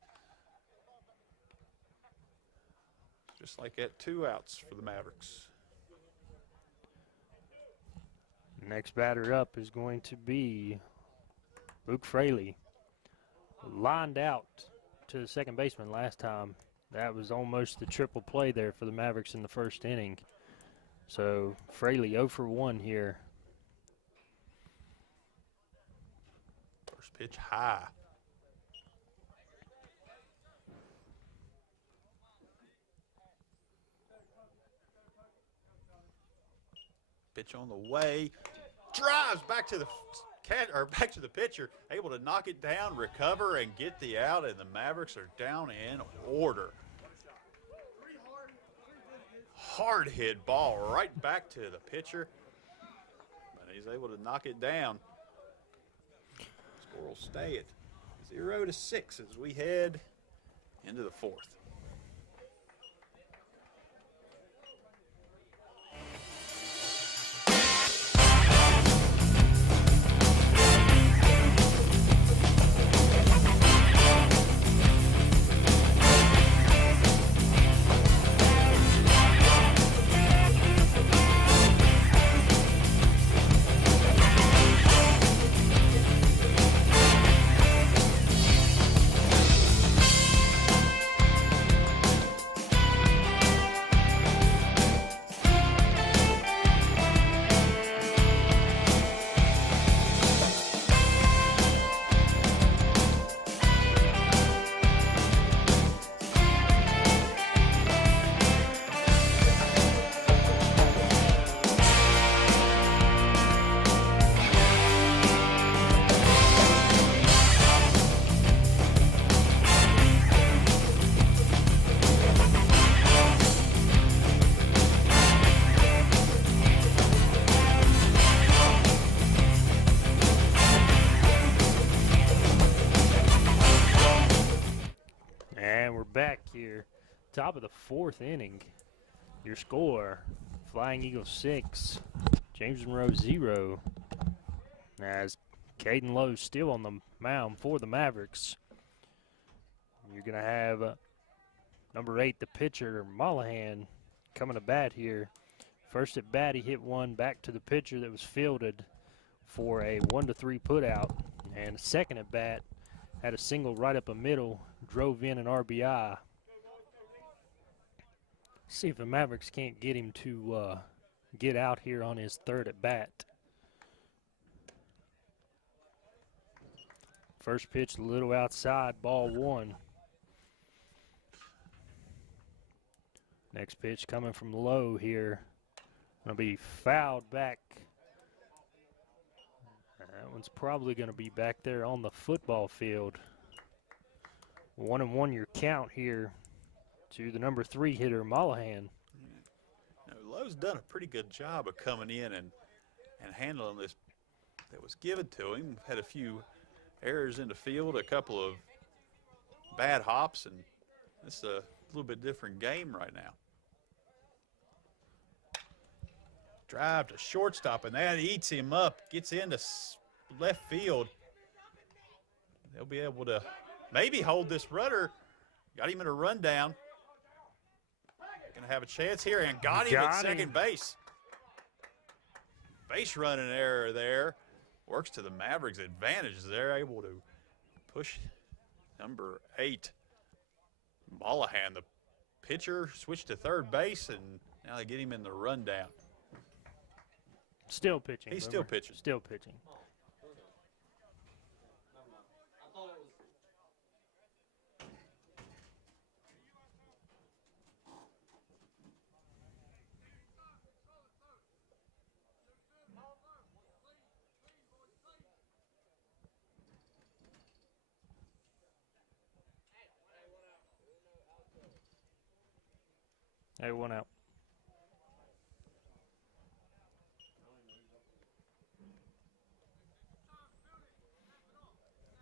Just like that, 2 outs for the Mavericks. Next batter up is going to be Luke Fraley. Lined out to the second baseman last time. That was almost the triple play there for the Mavericks in the first inning. So Fraley 0 for 1 here. First pitch high. Pitch on the way, drives back to the back to the pitcher, able to knock it down, recover, and get the out, and the Mavericks are down in order. Hard hit ball right back to the pitcher, but he's able to knock it down. Score will stay at 0-6 as we head into the 4th. Back here, top of the 4th inning. Your score, Flying Eagles 6, James Monroe 0. As Caden Lowe still on the mound for the Mavericks. You're going to have number 8, the pitcher, Mollahan, coming to bat here. First at bat, he hit one back to the pitcher that was fielded for a 1-3 putout. And second at bat, had a single right up the middle, drove in an RBI. See if the Mavericks can't get him to get out here on his 3rd at bat. First pitch a little outside, ball 1. Next pitch coming from Lowe here. Gonna be fouled back. That one's probably going to be back there on the football field. 1-1 your count here to the number 3 hitter, Mollahan. Now, Lowe's done a pretty good job of coming in and handling this that was given to him. Had a few errors in the field, a couple of bad hops, and it's a little bit different game right now. Drive to shortstop, and that eats him up. Gets into left field. They'll be able to maybe hold this runner. Got him in a rundown. Going to have a chance here, and got him at second base. Base running error there. Works to the Mavericks' advantage as they're able to push number 8. Mollahan, the pitcher, switched to third base, and now they get him in the rundown. Still pitching. He's still pitching. Still pitching. Hey, 1 out.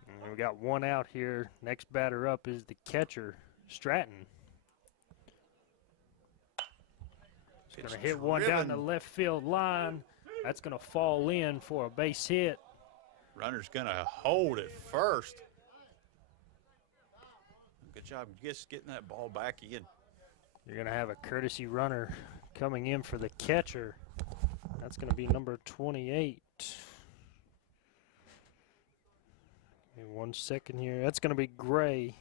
And we got 1 out here. Next batter up is the catcher, Stratton. He's going to hit one down the left field line. That's going to fall in for a base hit. Runner's going to hold at first. Good job just getting that ball back in. You're going to have a courtesy runner coming in for the catcher. That's going to be number 28. Give me 1 second here. That's going to be Gray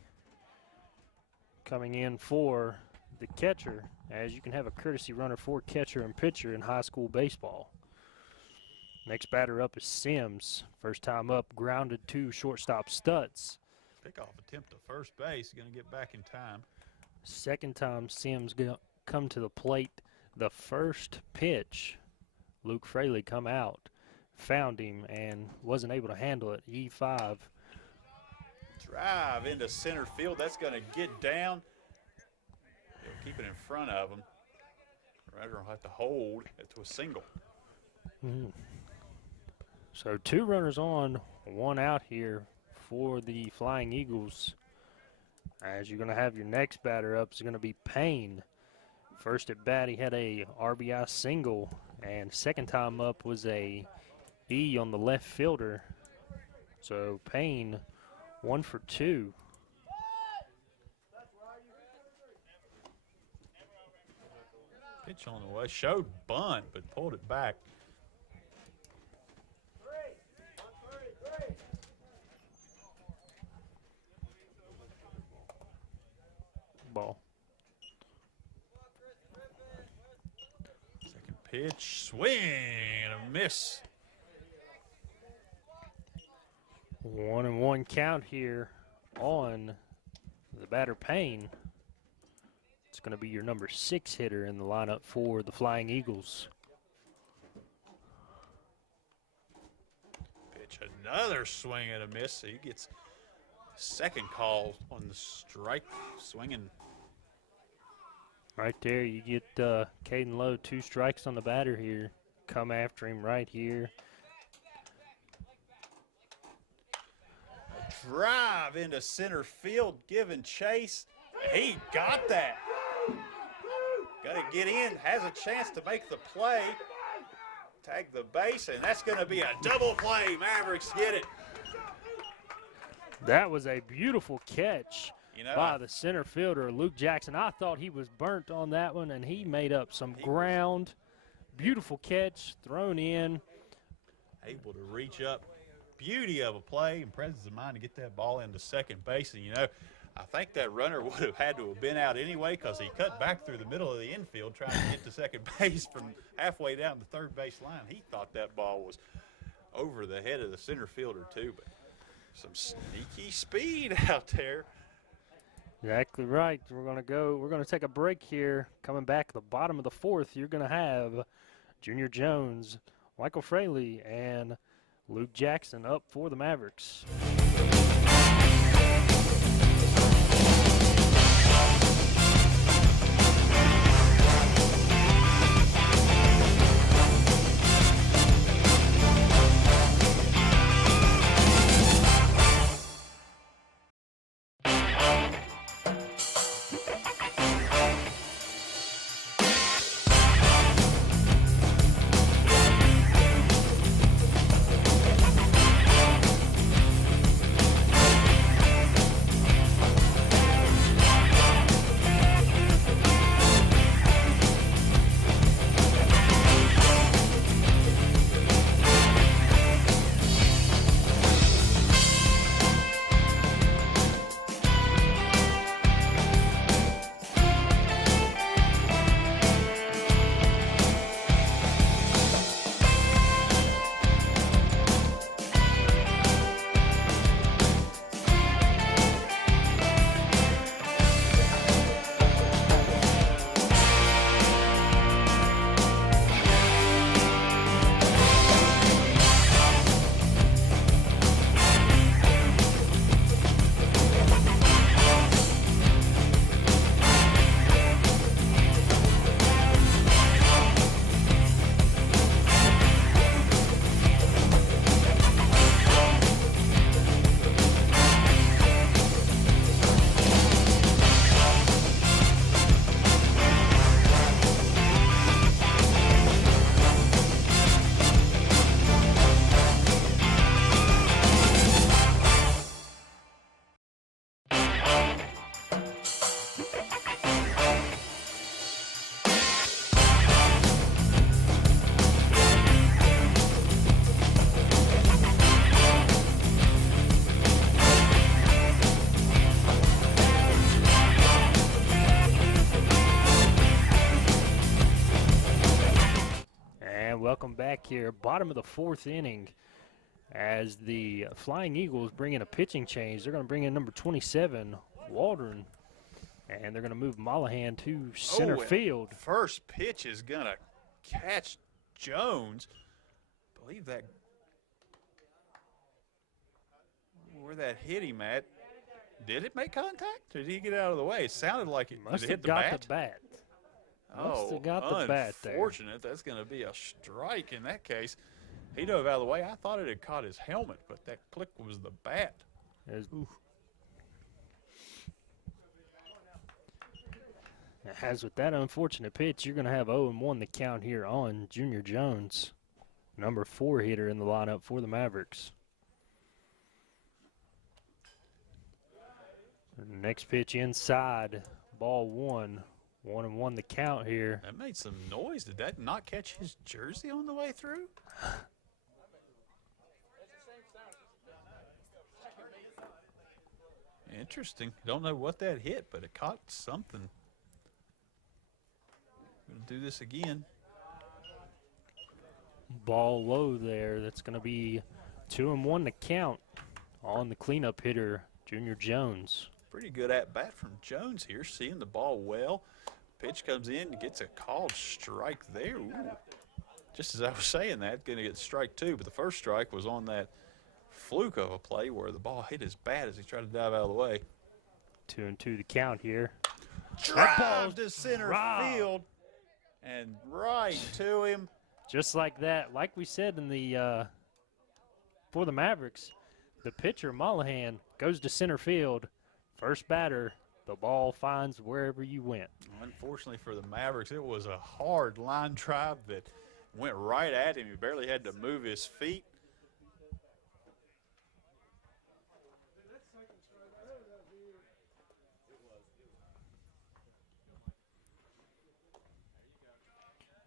coming in for the catcher, as you can have a courtesy runner for catcher and pitcher in high school baseball. Next batter up is Sims. First time up, grounded to shortstop Stutz. Pickoff attempt to first base. Going to get back in time. Second time Sims come to the plate. The first pitch, Luke Fraley come out, found him, and wasn't able to handle it. E5. Drive into center field. That's going to get down. He'll keep it in front of him. Runner will have to hold it to a single. So 2 runners on, 1 out here for the Flying Eagles. As you're going to have your next batter up is going to be Payne. First at bat, he had a RBI single, and second time up was a E on the left fielder. So Payne, 1 for 2. Pitch on the way, showed bunt, but pulled it back. Ball. Second pitch, swing and a miss. 1-1 count here on the batter Payne. It's going to be your number 6 hitter in the lineup for the Flying Eagles. Pitch, another swing and a miss. So he gets second call on the strike, swinging. Right there, you get Caden Lowe 2 strikes on the batter here. Come after him right here. A drive into center field, giving chase. He got that. Got to get in, has a chance to make the play. Tag the base, and that's going to be a double play. Mavericks get it. That was a beautiful catch by the center fielder, Luke Jackson. I thought he was burnt on that one, and he made up some ground. Beautiful catch, thrown in. Able to reach up. Beauty of a play and presence of mind to get that ball into second base. And, I think that runner would have had to have been out anyway because he cut back through the middle of the infield trying to get to second base from halfway down the third base line. He thought that ball was over the head of the center fielder too, but some sneaky speed out there. Exactly right. We're going to take a break here. Coming back at the bottom of the 4th, you're going to have Junior Jones, Michael Fraley, and Luke Jackson up for the Mavericks. back here, bottom of the fourth inning, as the Flying Eagles bring in a pitching change. They're going to bring in number 27, Waldron, and they're going to move Mollahan to center field. First pitch is going to catch Jones. I believe that where that hit him at. Did it make contact, or did he get out of the way? It sounded like it Must did it have hit the got bat. the bat. Must have got the bat there. Unfortunate. That's going to be a strike in that case. He dove out of the way. I thought it had caught his helmet, but that click was the bat. As with that unfortunate pitch, you're going to have 0-1 the count here on Junior Jones, number 4 hitter in the lineup for the Mavericks. Next pitch inside, ball 1. 1-1 the count here. That made some noise. Did that not catch his jersey on the way through? Interesting. Don't know what that hit, but it caught something. Going to do this again. Ball low there. That's going to be 2-1 the count on the cleanup hitter, Junior Jones. Pretty good at-bat from Jones here, seeing the ball well. Pitch comes in and gets a called strike there. Ooh. Just as I was saying that, going to get strike 2, but the first strike was on that fluke of a play where the ball hit his bat as he tried to dive out of the way. 2-2 the count here. Drive to center field and right to him. Just like that, like we said in the for the Mavericks, the pitcher Mollahan goes to center field. First batter, the ball finds wherever you went. Unfortunately for the Mavericks, it was a hard line drive that went right at him. He barely had to move his feet.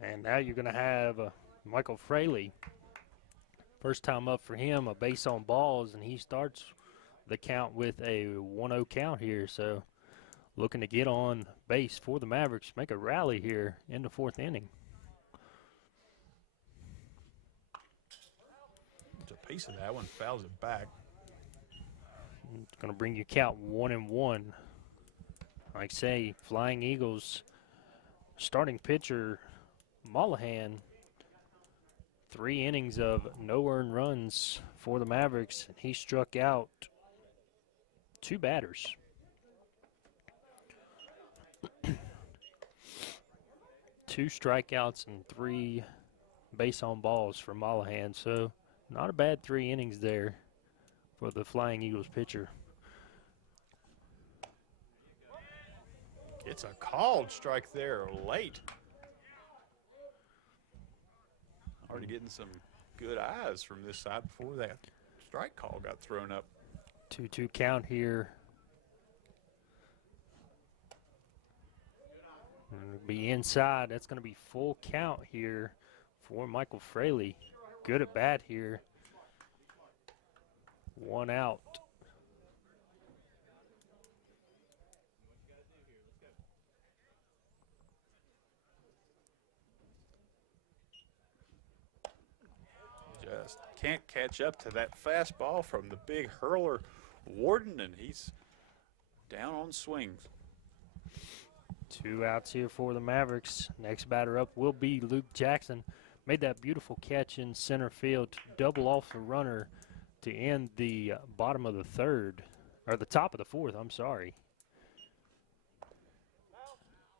And now you're going to have Michael Fraley. First time up for him, a base on balls, and he starts the count with a 1-0 count here. So looking to get on base for the Mavericks, make a rally here in the fourth inning. It's a piece of that one, fouls it back. It's going to bring you count 1-1. Like I say, Flying Eagles starting pitcher Mollahan, 3 innings of no earned runs for the Mavericks, and he struck out 2 batters. 2 strikeouts and 3 base on balls for Mollahan, so not a bad 3 innings there for the Flying Eagles pitcher. It's a called strike there late. Already getting some good eyes from this side before that strike call got thrown up. 2-2 count here. And it'll be inside. That's going to be full count here for Michael Fraley. Good at bat here. 1 out. Just can't catch up to that fastball from the big hurler Warden, and he's down on swings. 2 outs here for the Mavericks. Next batter up will be Luke Jackson. Made that beautiful catch in center field to double off the runner to end the bottom of the third, or the top of the fourth, I'm sorry.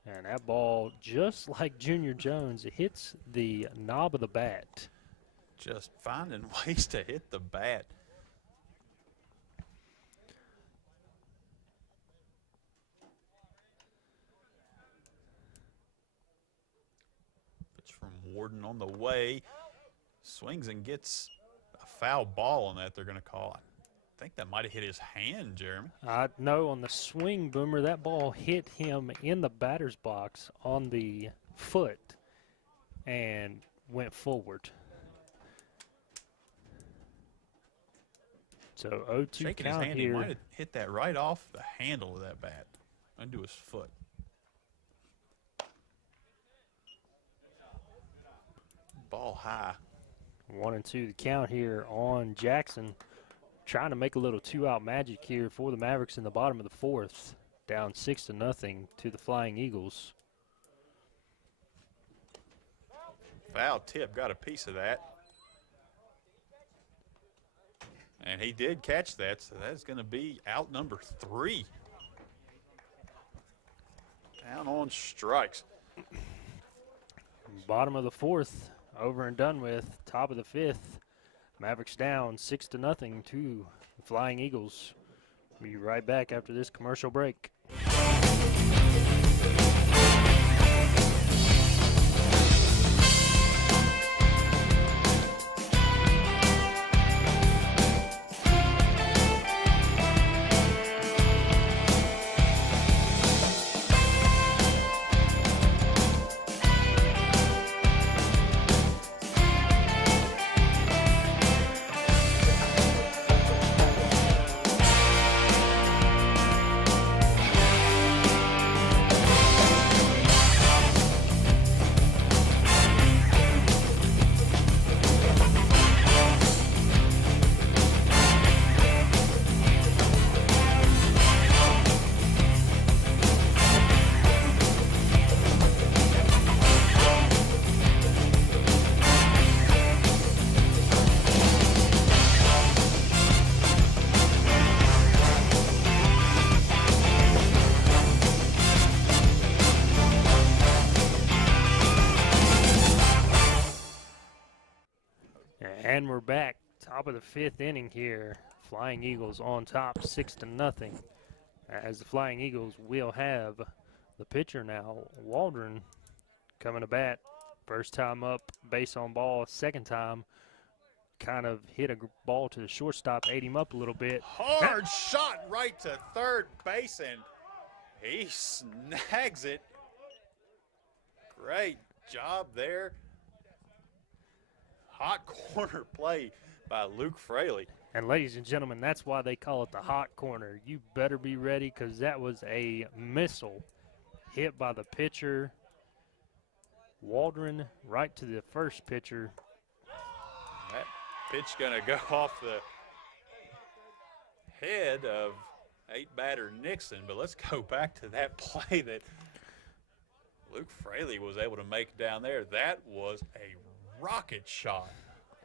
And that ball, just like Junior Jones, it hits the knob of the bat. Just finding ways to hit the bat. Pitch from Warden on the way. Swings and gets a foul ball on that they're going to call. I think that might have hit his hand, Jeremy. No, on the swing, Boomer, that ball hit him in the batter's box on the foot and went forward. So 0-2 Shaking his count hand, here. he might have hit that right off the handle of that bat, into his foot. Ball high. 1-2 the count here on Jackson. Trying to make a little two-out magic here for the Mavericks in the bottom of the fourth. Down 6-0 to the Flying Eagles. Foul tip, got a piece of that. And he did catch that, so that's going to be out number 3. Down on strikes. Bottom of the fourth, over and done with. Top of the fifth. Mavericks down 6-0 to the Flying Eagles. We'll be right back after this commercial break. And we're back, top of the fifth inning here. Flying Eagles on top, 6-0. As the Flying Eagles will have the pitcher now, Waldron, coming to bat. First time up, base on ball. Second time, kind of hit a ball to the shortstop, ate him up a little bit. Hard shot right to third base, and he snags it. Great job there. Hot corner play by Luke Fraley. And ladies and gentlemen, that's why they call it the hot corner. You better be ready, because that was a missile hit by the pitcher. Waldron right to the first pitcher. That pitch going to go off the head of 8-batter Nixon, but let's go back to that play that Luke Fraley was able to make down there. That was a rocket shot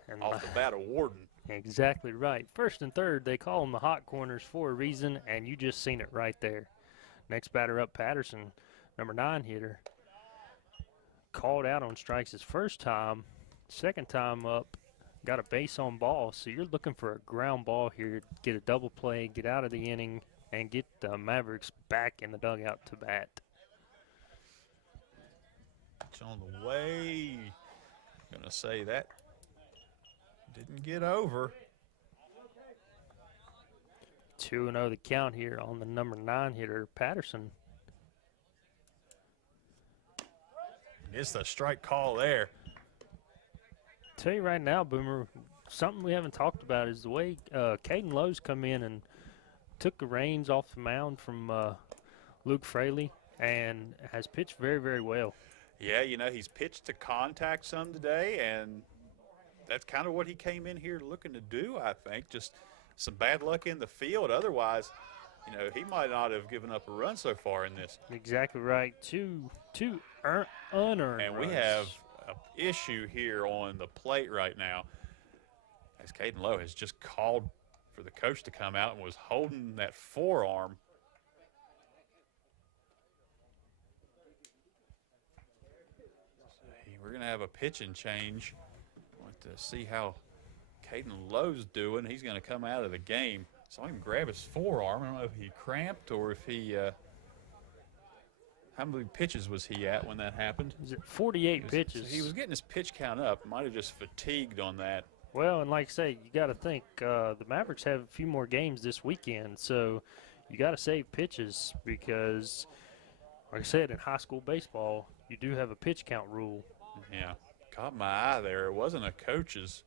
And off the bat of Warden. Exactly right. First and third, they call them the hot corners for a reason, and you just seen it right there. Next batter up, Patterson, number 9 hitter. Called out on strikes his first time. Second time up, got a base on ball. So you're looking for a ground ball here, get a double play, get out of the inning, and get the Mavericks back in the dugout to bat. It's on the way. Gonna say that didn't get over. 2-0 the count here on the number 9 hitter, Patterson. It's the strike call there. Tell you right now, Boomer, something we haven't talked about is the way Caden Lowe's come in and took the reins off the mound from Luke Fraley and has pitched very, very well. Yeah, you know, he's pitched to contact some today, and that's kind of what he came in here looking to do, I think. Just some bad luck in the field. Otherwise, you know, he might not have given up a run so far in this. Exactly right. Two unearned And runs. we have an issue here on the plate right now, as Caden Lowe has just called for the coach to come out and was holding that forearm. We're going to have a pitching change. Want to see how Caden Lowe's doing. He's going to come out of the game. Saw him grab his forearm. I don't know if he cramped or if he how many pitches was he at when that happened? Is it 48 pitches? So he was getting his pitch count up. Might have just fatigued on that. Well, and like I say, you got to think the Mavericks have a few more games this weekend, so you got to save pitches because, like I said, in high school baseball, you do have a pitch count rule. Yeah, caught my eye there. It wasn't a coach's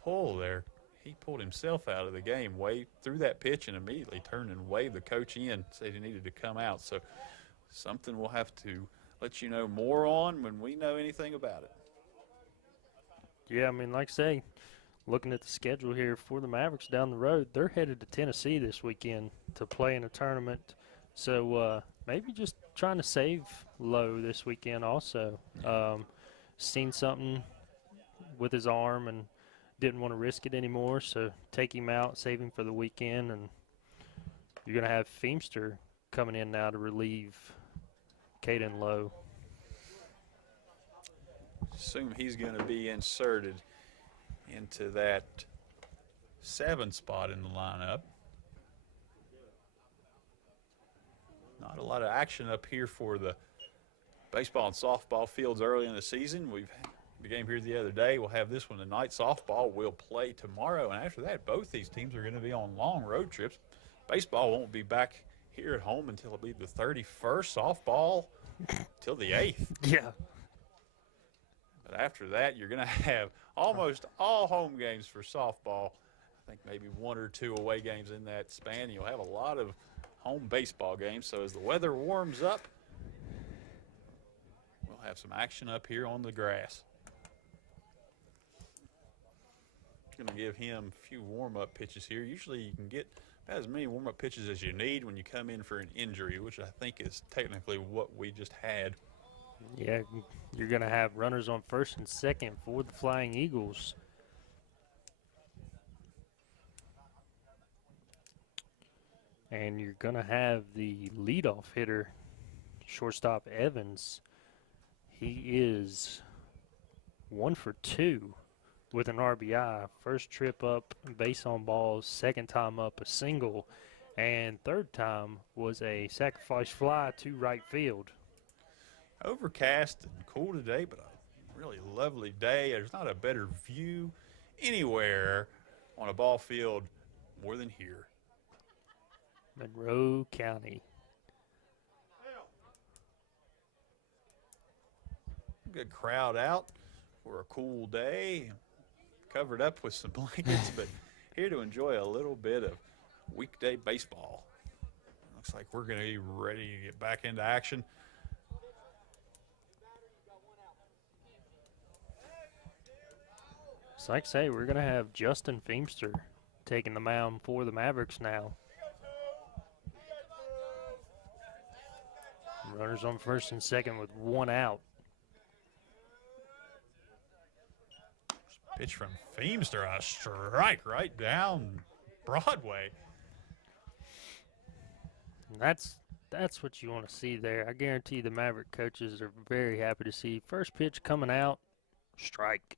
pull there. He pulled himself out of the game, waved through that pitch, and immediately turned and waved the coach in, said he needed to come out. So something we'll have to let you know more on when we know anything about it. Yeah, I mean, like I say, looking at the schedule here for the Mavericks down the road, they're headed to Tennessee this weekend to play in a tournament. So maybe just trying to save Lowe this weekend also. Seen something with his arm and didn't want to risk it anymore, so take him out, save him for the weekend, and you're going to have Feimster coming in now to relieve Caden Lowe. Assume he's going to be inserted into that 7 spot in the lineup. Not a lot of action up here for the baseball and softball fields early in the season. We've had the game here the other day. We'll have this one tonight. Softball will play tomorrow, and after that, both these teams are going to be on long road trips. Baseball won't be back here at home until it'll be the 31st. Softball till the 8th. Yeah. But after that, you're going to have almost all home games for softball. I think maybe 1 or 2 away games in that span. You'll have a lot of home baseball games. So as the weather warms up, we'll have some action up here on the grass. Going to give him a few warm-up pitches here. Usually you can get about as many warm-up pitches as you need when you come in for an injury, which I think is technically what we just had. Yeah, you're going to have runners on first and second for the Flying Eagles. And you're going to have the leadoff hitter, shortstop Evans. He is 1 for 2 with an RBI. First trip up, base on balls. Second time up, a single. And third time was a sacrifice fly to right field. Overcast and cool today, but a really lovely day. There's not a better view anywhere on a ball field more than here. Monroe County. Good crowd out for a cool day. Covered up with some blankets, but here to enjoy a little bit of weekday baseball. Looks like we're going to be ready to get back into action. So like I say, we're going to have Justin Feimster taking the mound for the Mavericks now. Runners on first and second with 1 out. Pitch from Feimster, a strike right down Broadway. And that's what you want to see there. I guarantee the Maverick coaches are very happy to see first pitch coming out, strike.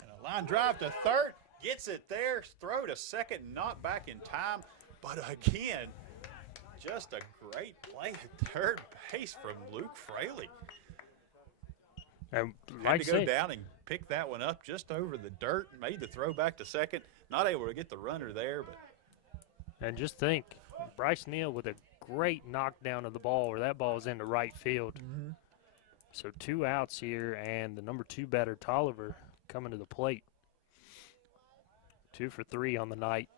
And a line drive to third, gets it there, throw to second, not back in time. But again, just a great play at third base from Luke Fraley. And Had to go down and pick that one up just over the dirt, made the throw back to second. Not able to get the runner there, but. And just think, Bryce Neal with a great knockdown of the ball where that ball is into right field. Mm-hmm. So 2 outs here, and the number 2 batter, Tolliver, coming to the plate. 2 for 3 on the night.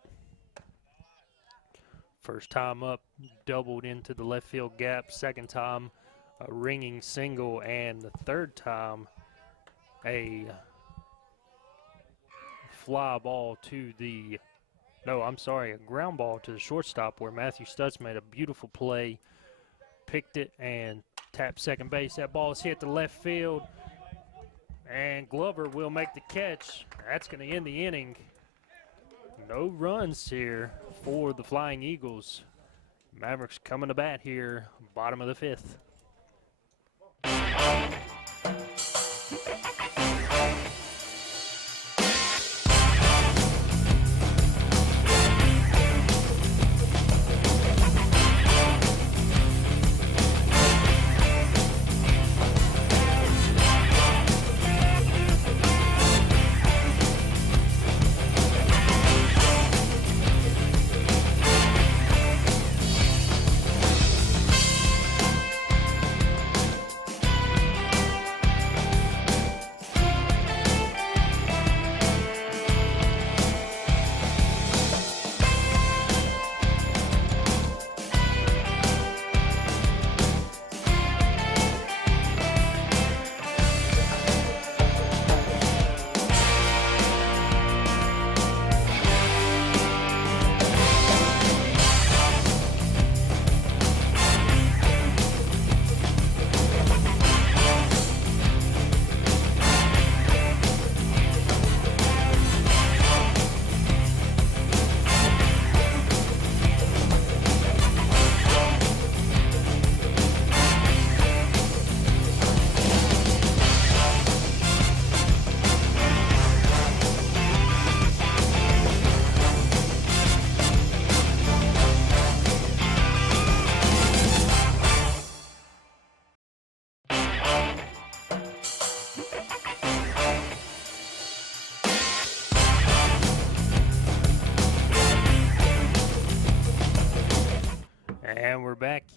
First time up, doubled into the left field gap. Second time, a ringing single. And the third time, a fly ball to the, a ground ball to the shortstop where Matthew Stutz made a beautiful play, picked it, and tapped second base. That ball is hit to left field, and Glover will make the catch. That's going to end the inning. No runs here for the Flying Eagles. Mavericks coming to bat here, bottom of the 5th.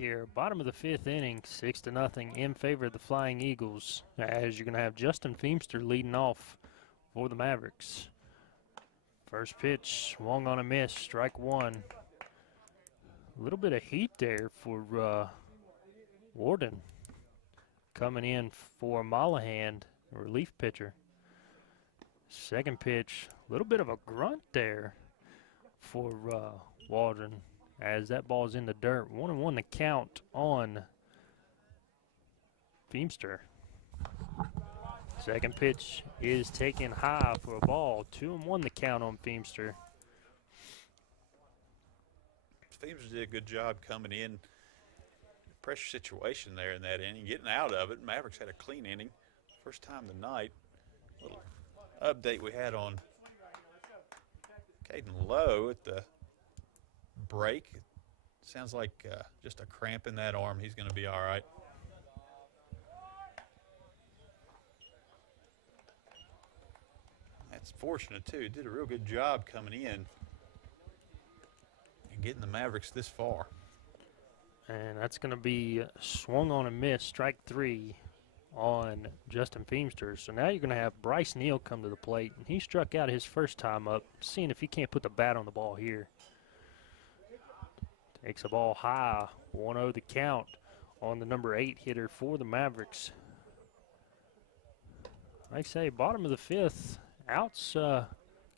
here. Bottom of the 5th inning, 6-0 in favor of the Flying Eagles, as you're going to have Justin Feemster leading off for the Mavericks. First pitch, swung on a miss, strike one. A little bit of heat there for Warden. Coming in for Mollahan, a relief pitcher. Second pitch, a little bit of a grunt there for Waldron, as that ball's in the dirt. 1-1 the count on Feemster. Second pitch is taken high for a ball. 2-1 the count on Feemster. Feemster did a good job coming in. Pressure situation there in that inning, getting out of it. Mavericks had a clean inning. First time tonight. Little update we had on Caden Lowe at the break. Sounds like just a cramp in that arm. He's going to be all right. That's fortunate, too. Did a real good job coming in and getting the Mavericks this far. And that's going to be swung on a miss, strike three on Justin Feemster. So now you're going to have Bryce Neal come to the plate, and he struck out his first time up, seeing if he can't put the bat on the ball here. Takes the ball high, 1-0 the count on the number 8 hitter for the Mavericks. Like I say, bottom of the 5th, outs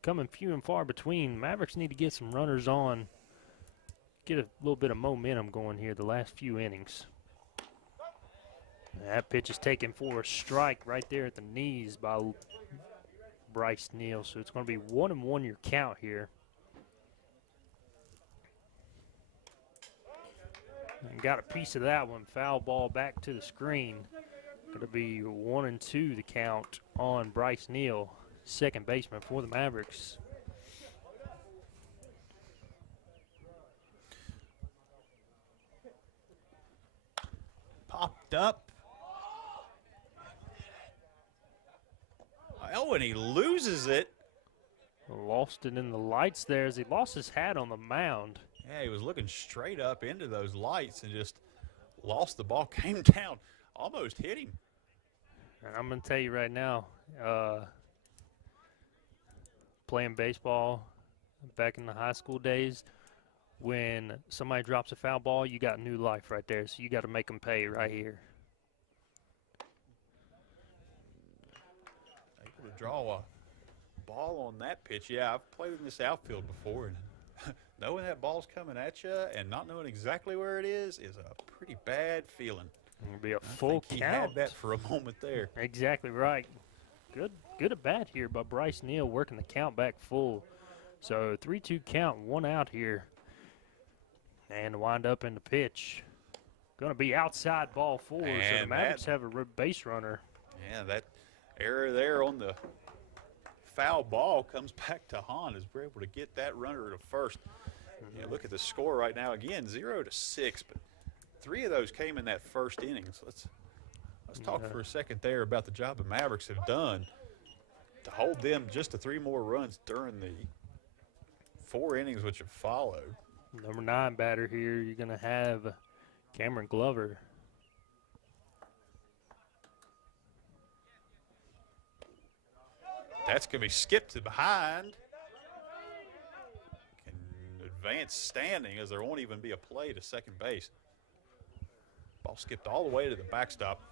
coming few and far between. Mavericks need to get some runners on, get a little bit of momentum going here the last few innings. That pitch is taken for a strike right there at the knees by Bryce Neal. So it's going to be 1-1 your count here. And got a piece of that one. Foul ball back to the screen. Going to be 1-2 the count on Bryce Neal, second baseman for the Mavericks. Popped up. Oh, and he loses it. Lost it in the lights there as he lost his hat on the mound. Yeah, he was looking straight up into those lights and just lost the ball. Came down, almost hit him. And I'm going to tell you right now, playing baseball back in the high school days, when somebody drops a foul ball, you got new life right there. So you got to make them pay right here. Able to draw a ball on that pitch. Yeah, I've played in this outfield before, and knowing that ball's coming at you and not knowing exactly where it is a pretty bad feeling. It'll be a full count. He had that for a moment there. Exactly right. Good at bat here by Bryce Neal, working the count back full. So 3-2 count, one out here. And wind up in the pitch. Going to be outside ball 4, so the Mavericks have a base runner. Yeah, that error there on the foul ball comes back to Hahn as we're able to get that runner to first. Yeah, look at the score right now. Again, 0-6, but 3 of those came in that first inning. So let's talk for a second there about the job the Mavericks have done to hold them just to 3 more runs during the 4 innings which have followed. Number 9 batter here, you're going to have Cameron Glover. That's going to be skipped to behind. Can advance standing as there won't even be a play to second base. Ball skipped all the way to the backstop.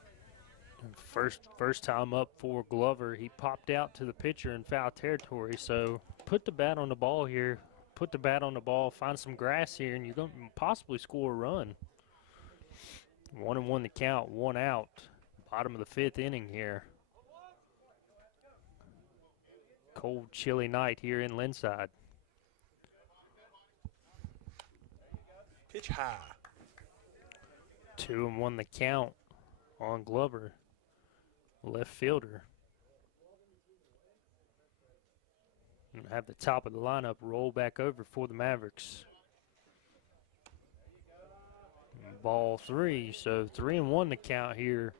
First time up for Glover. He popped out to the pitcher in foul territory, so put the bat on the ball here. Put the bat on the ball, find some grass here, and you're going to possibly score a run. 1-1 the count, 1 out. Bottom of the 5th inning here. Cold, chilly night here in Linside. Pitch high. 2-1 the count on Glover, left fielder. And have the top of the lineup roll back over for the Mavericks. Ball 3, so 3-1 the count here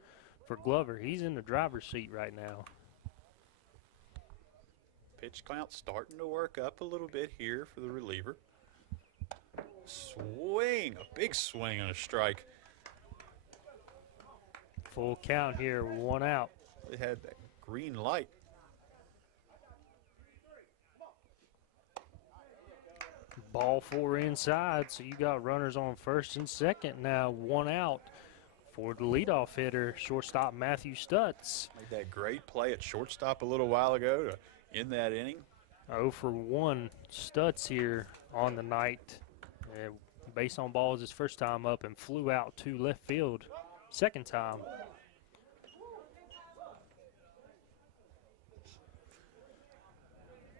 for Glover. He's in the driver's seat right now. Pitch count starting to work up a little bit here for the reliever. Swing, a big swing and a strike. Full count here, 1 out. They had that green light. Ball 4 inside, so you got runners on first and second now. 1 out for the leadoff hitter, shortstop Matthew Stutz. Made that great play at shortstop a little while ago to end that inning. 0 for 1 Stutz here on the night. Base on balls his first time up and flew out to left field second time.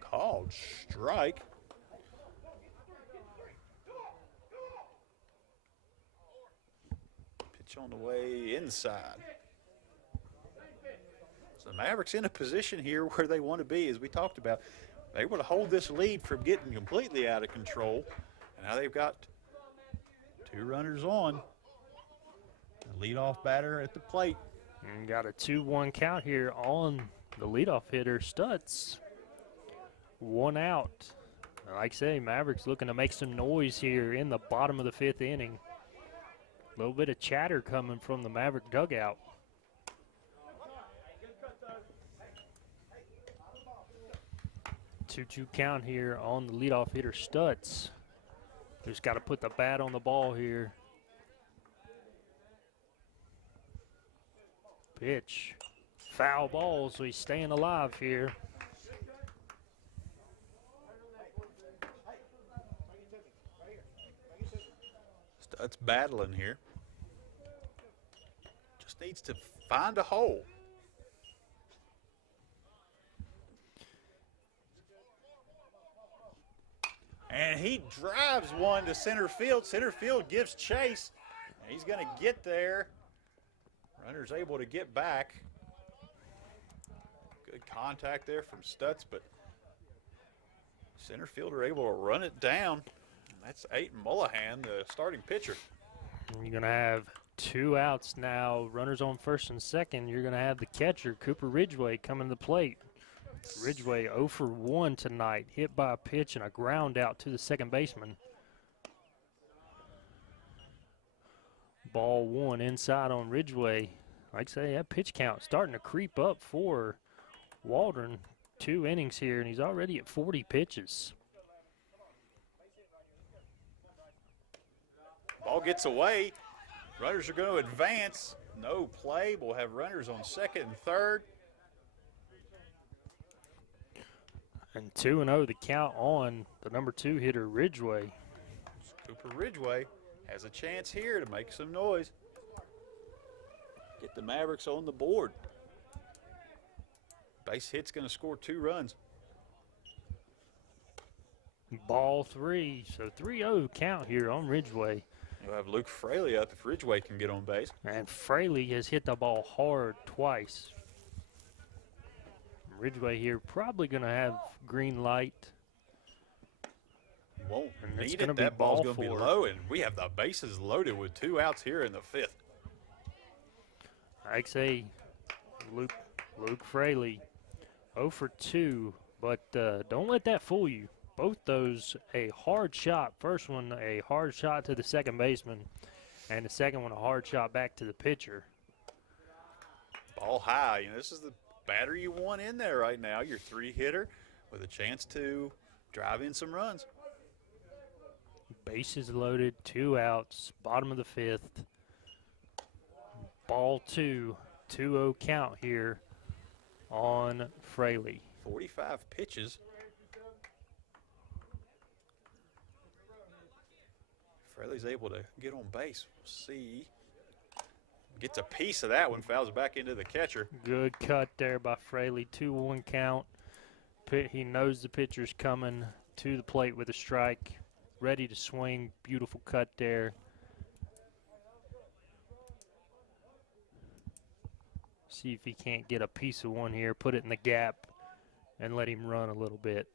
Called strike. Pitch on the way inside. So the Mavericks in a position here where they want to be, as we talked about. They want to hold this lead from getting completely out of control. And now they've got 2 runners on. The leadoff batter at the plate. And got a 2-1 count here on the leadoff hitter, Stutz. 1 out. Like I say, Mavericks looking to make some noise here in the bottom of the 5th inning. A little bit of chatter coming from the Maverick dugout. Two count here on the leadoff hitter, Stutz. Just got to put the bat on the ball here. Pitch. Foul ball, so he's staying alive here. Stutz battling here. Just needs to find a hole. And he drives one to center field. Center field gives chase. He's going to get there. Runner's able to get back. Good contact there from Stutz, but center fielder able to run it down. That's Aiden Mullahan, the starting pitcher. You're going to have 2 outs now. Runners on first and second. You're going to have the catcher, Cooper Ridgway, coming to the plate. Ridgway 0 for 1 tonight, hit by a pitch and a ground out to the second baseman. Ball 1 inside on Ridgway. Like I say, that pitch count starting to creep up for Waldron. 2 innings here, and he's already at 40 pitches. Ball gets away. Runners are going to advance. No play. We'll have runners on second and third. And 2-0 the count on the number 2 hitter, Ridgway. Cooper Ridgway has a chance here to make some noise. Get the Mavericks on the board. Base hit's going to score 2 runs. Ball 3, so 3-0 count here on Ridgway. You'll have Luke Fraley up if Ridgway can get on base. And Fraley has hit the ball hard twice. Ridgway here probably going to have green light. Won't And it's need gonna it. be That ball's ball going to be 4. low, and we have the bases loaded with 2 outs here in the 5th. Like I say, Luke Fraley 0 for 2, but don't let that fool you. Both those a hard shot. First one a hard shot to the second baseman, and the second one a hard shot back to the pitcher. Ball high. You know, this is the batter you want in there right now. Your 3-hitter with a chance to drive in some runs. Bases loaded, 2 outs, bottom of the 5th. Ball 2, 2-0 count here on Fraley. 45 pitches. Fraley's able to get on base. We'll see. Gets a piece of that one, fouls back into the catcher. Good cut there by Fraley, 2-1 count. He knows the pitcher's coming to the plate with a strike. Ready to swing, beautiful cut there. See if he can't get a piece of one here, put it in the gap, and let him run a little bit.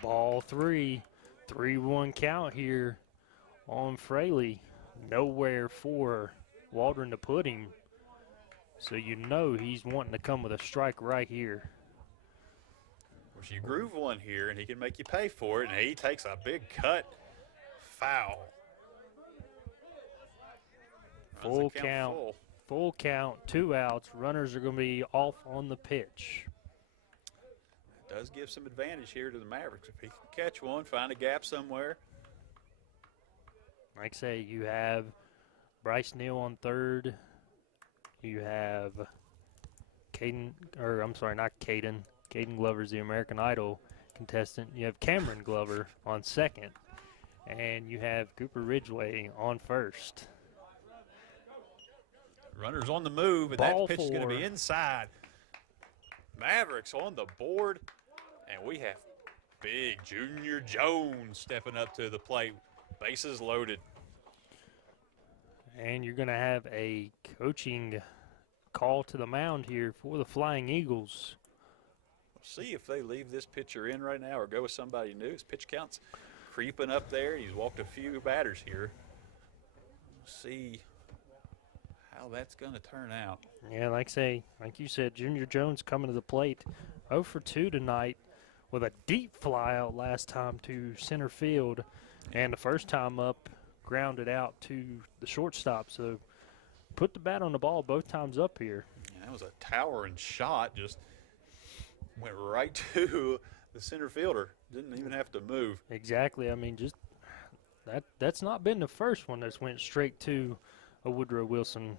Ball 3, 3-1 count here on Fraley. Nowhere for Waldron to put him. So you know he's wanting to come with a strike right here. If you groove one here, and he can make you pay for it, and he takes a big cut. Foul. Full count. Full count, 2 outs. Runners are going to be off on the pitch. It does give some advantage here to the Mavericks. If he can catch one, find a gap somewhere. Like I say, you have Bryce Neal on third. You have Caden Glover's the American Idol contestant. You have Cameron Glover on second. And you have Cooper Ridgway on first. Runners on the move, and that pitch is going to be inside. Mavericks on the board, and we have big Junior Jones stepping up to the plate. Bases loaded. And you're going to have a coaching call to the mound here for the Flying Eagles. We'll see if they leave this pitcher in right now or go with somebody new. His pitch count's creeping up there. He's walked a few batters here. We'll see how that's going to turn out. Yeah, like you said, Junior Jones coming to the plate 0 for 2 tonight with a deep fly out last time to center field, and the first time up grounded out to the shortstop. So put the bat on the ball both times up here. Yeah, that was a towering shot, just went right to the center fielder. Didn't even have to move. Exactly. I mean, just that's not been the first one that's went straight to a Woodrow Wilson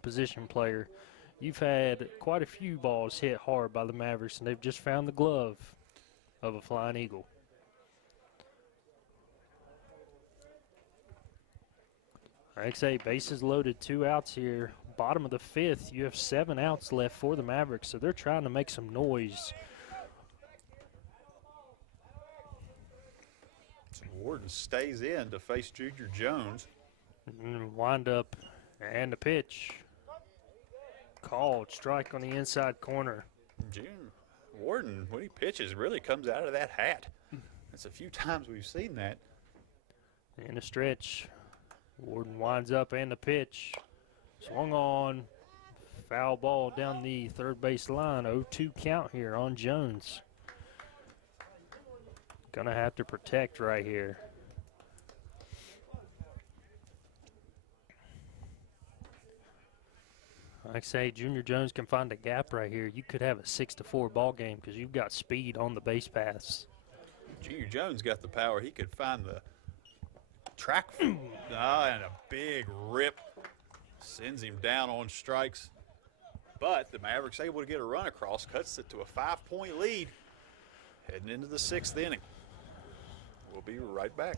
position player. You've had quite a few balls hit hard by the Mavericks, and they've just found the glove of a Flying Eagle. Like I say, bases loaded, 2 outs here. Bottom of the 5th, you have 7 outs left for the Mavericks, so they're trying to make some noise. Warden stays in to face Junior Jones. Wind up and the pitch. Called, strike on the inside corner. Warden, when he pitches, really comes out of that hat. That's a few times we've seen that. In the stretch, Warden winds up and the pitch. Swung on, foul ball down the third base line. 0-2 count here on Jones. Gonna have to protect right here. Like I say, Junior Jones can find a gap right here. You could have a 6-4 ball game because you've got speed on the base paths. Junior Jones got the power. He could find the track and a big rip sends him down on strikes. But the Mavericks able to get a run across, cuts it to a 5-point lead, heading into the 6th inning. We'll be right back.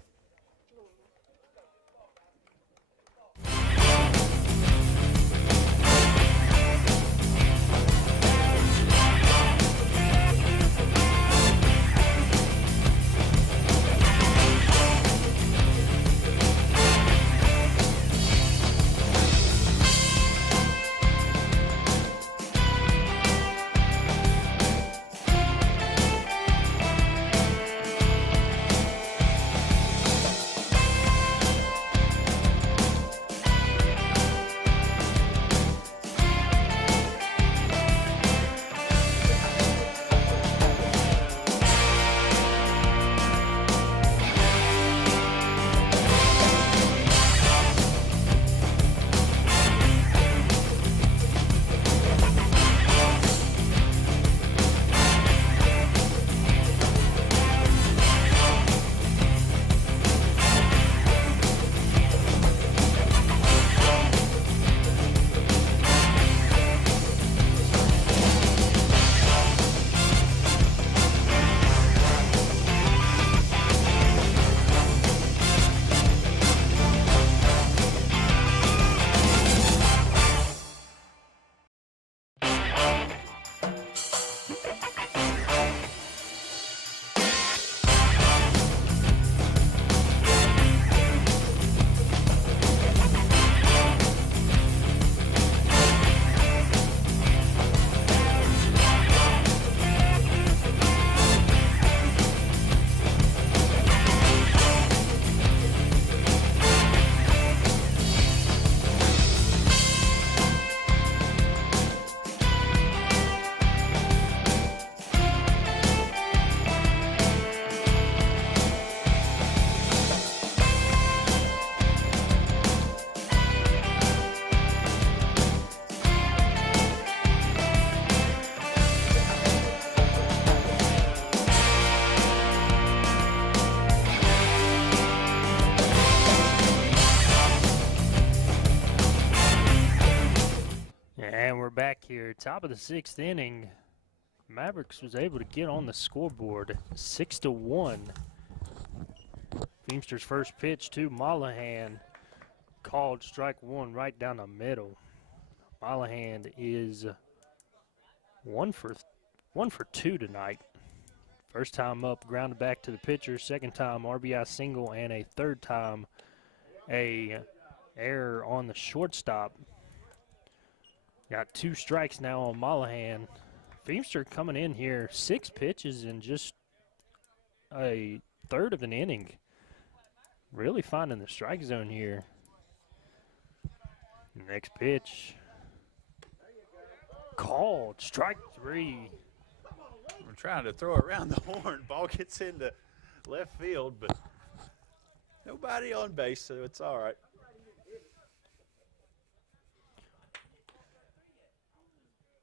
here, top of the 6th inning. Mavericks was able to get on the scoreboard, 6-1. Feimster's first pitch to Mollahan, called strike one right down the middle. Mollahan is 1 for 2 tonight. First time up, grounded back to the pitcher. Second time, RBI single, and a third time, a error on the shortstop. Got 2 strikes now on Mollahan. Feimster coming in here, 6 pitches in just a third of an inning. Really finding the strike zone here. Next pitch. Called, strike 3. We're trying to throw around the horn. Ball gets into left field, but nobody on base, so it's all right.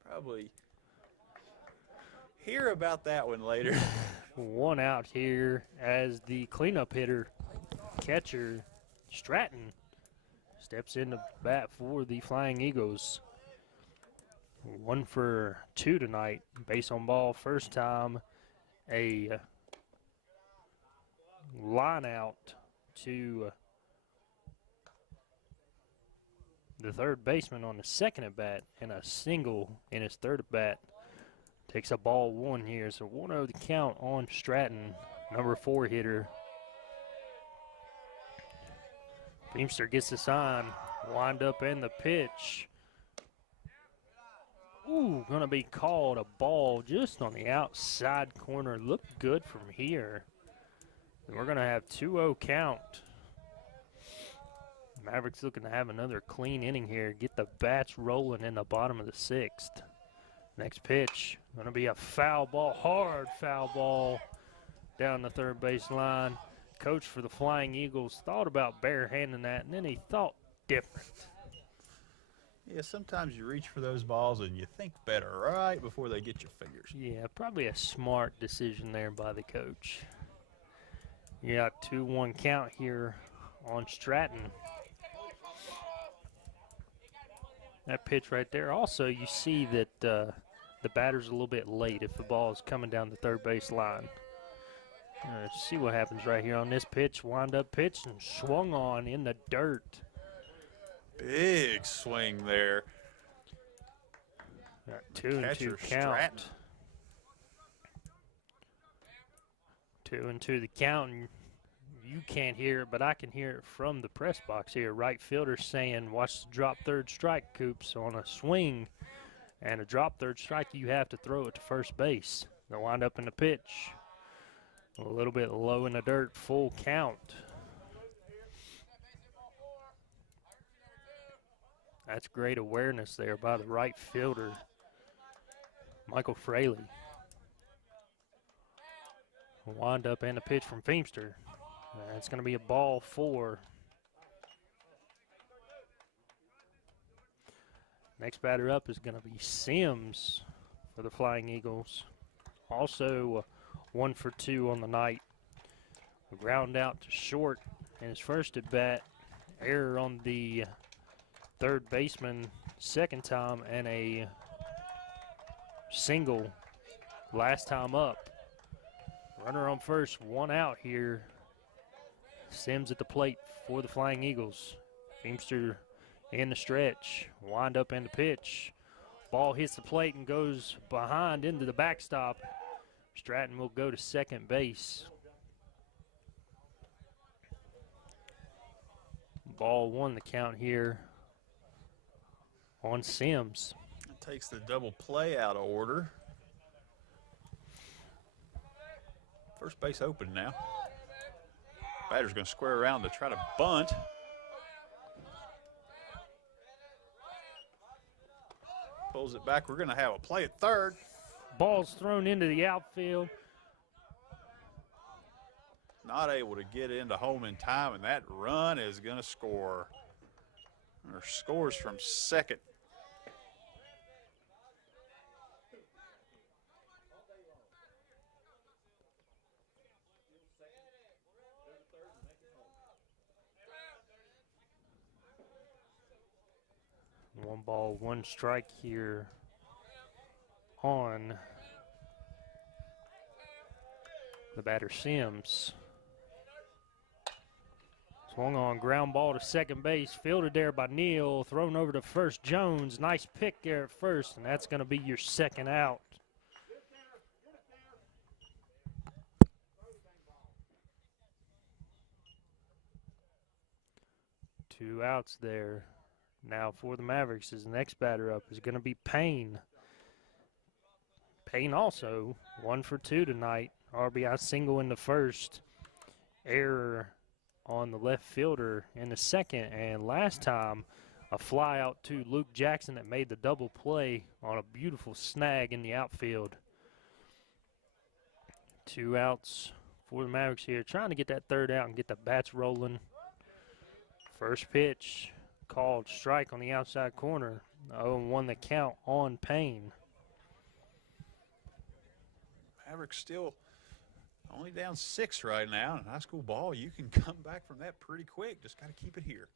Probably hear about that one later. 1 out here as the cleanup hitter, catcher Stratton, steps into bat for the Flying Eagles. 1 for 2 tonight. Base on ball first time. A line out to the third baseman on the second at bat, and a single in his third at bat. Takes a ball 1 here, so 1-0 the count on Stratton, number 4 hitter. Feimster gets the sign, wind up in the pitch. Ooh, gonna be called a ball just on the outside corner. Looked good from here. And we're gonna have 2-0 count. Mavericks looking to have another clean inning here. Get the bats rolling in the bottom of the 6th. Next pitch, gonna be a foul ball, hard foul ball down the third base line. Coach for the Flying Eagles thought about barehanding that, and then he thought different. Yeah, sometimes you reach for those balls and you think better right before they get your fingers. Yeah, probably a smart decision there by the coach. You got 2-1 count here on Stratton. That pitch right there. Also, you see that the batter's a little bit late if the ball is coming down the third base line. Let's see what happens right here on this pitch. Wind up pitch and swung on in the dirt. Big swing there. Got 2-2 count. 2-2 the count. And you can't hear it, but I can hear it from the press box here. Right fielder saying, watch the drop third strike, Coops. On a swing and a drop third strike, you have to throw it to first base. They'll wind up in the pitch. A little bit low in the dirt, full count. That's great awareness there by the right fielder, Michael Fraley. Wind up and a pitch from Feimster. It's going to be a ball 4. Next batter up is going to be Sims for the Flying Eagles. Also 1 for 2 on the night. A ground out to short in his first at bat. Error on the third baseman second time, and a single last time up. Runner on first, 1 out here. Sims at the plate for the Flying Eagles. Feimster in the stretch. Wind up in the pitch. Ball hits the plate and goes behind into the backstop. Stratton will go to second base. Ball 1 the count here on Sims. It takes the double play out of order. First base open now. Batter's going to square around to try to bunt. Pulls it back. We're going to have a play at third. Ball's thrown into the outfield. Not able to get into home in time, and that run is going to score. Or scores from second. One ball, 1 strike here on the batter, Sims. Swung on, ground ball to second base, fielded there by Neal, thrown over to first, Jones. Nice pick there at first, and that's going to be your second out. Two outs there. Now for the Mavericks, his next batter up is going to be Payne. Payne also 1 for 2 tonight. RBI single in the first. Error on the left fielder in the second. And last time, a fly out to Luke Jackson that made the double play on a beautiful snag in the outfield. 2 outs for the Mavericks here. Trying to get that third out and get the bats rolling. First pitch called, strike on the outside corner. 0-1 the count on Payne. Mavericks still only down 6 right now. In high school ball, you can come back from that pretty quick. Just got to keep it here.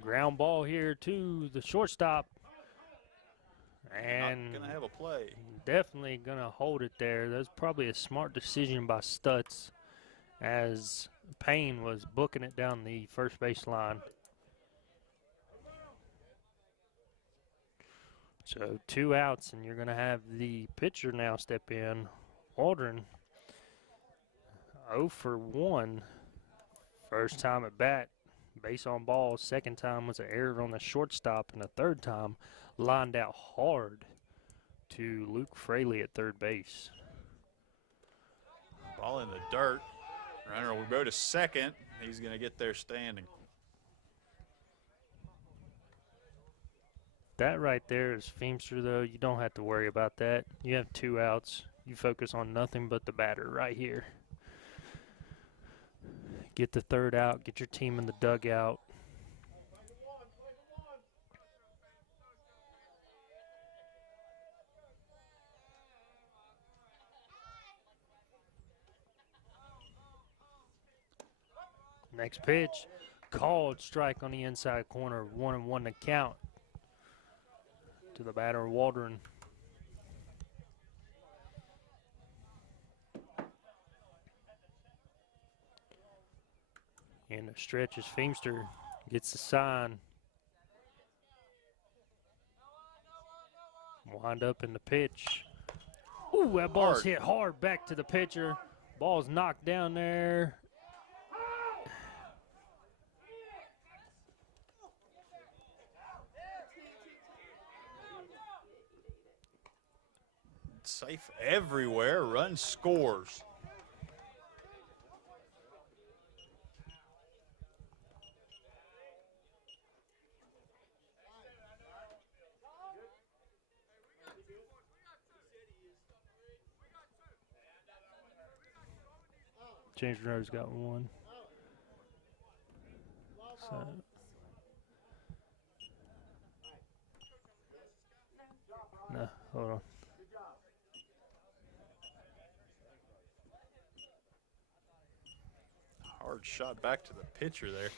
Ground ball here to the shortstop. And not going to have a play. Definitely going to hold it there. That's probably a smart decision by Stutz, as Payne was booking it down the first base line. So 2 outs, and you're going to have the pitcher now step in. Waldron, 0 for 1. First time at bat, base on ball. Second time was an error on the shortstop, and the third time lined out hard to Luke Fraley at third base. Ball in the dirt. Runner will go to second. He's going to get there standing. That right there is Feemster, though. You don't have to worry about that. You have 2 outs. You focus on nothing but the batter right here. Get the third out. Get your team in the dugout. Next pitch, called, strike on the inside corner. 1-1 to count to the batter, Waldron. And the stretch as Feemster gets the sign. Wind up in the pitch. Ooh, that ball's hit hard back to the pitcher. Ball's knocked down there. Safe everywhere. Run scores. James Monroe's got 1. So. No, hold on. Hard shot back to the pitcher there.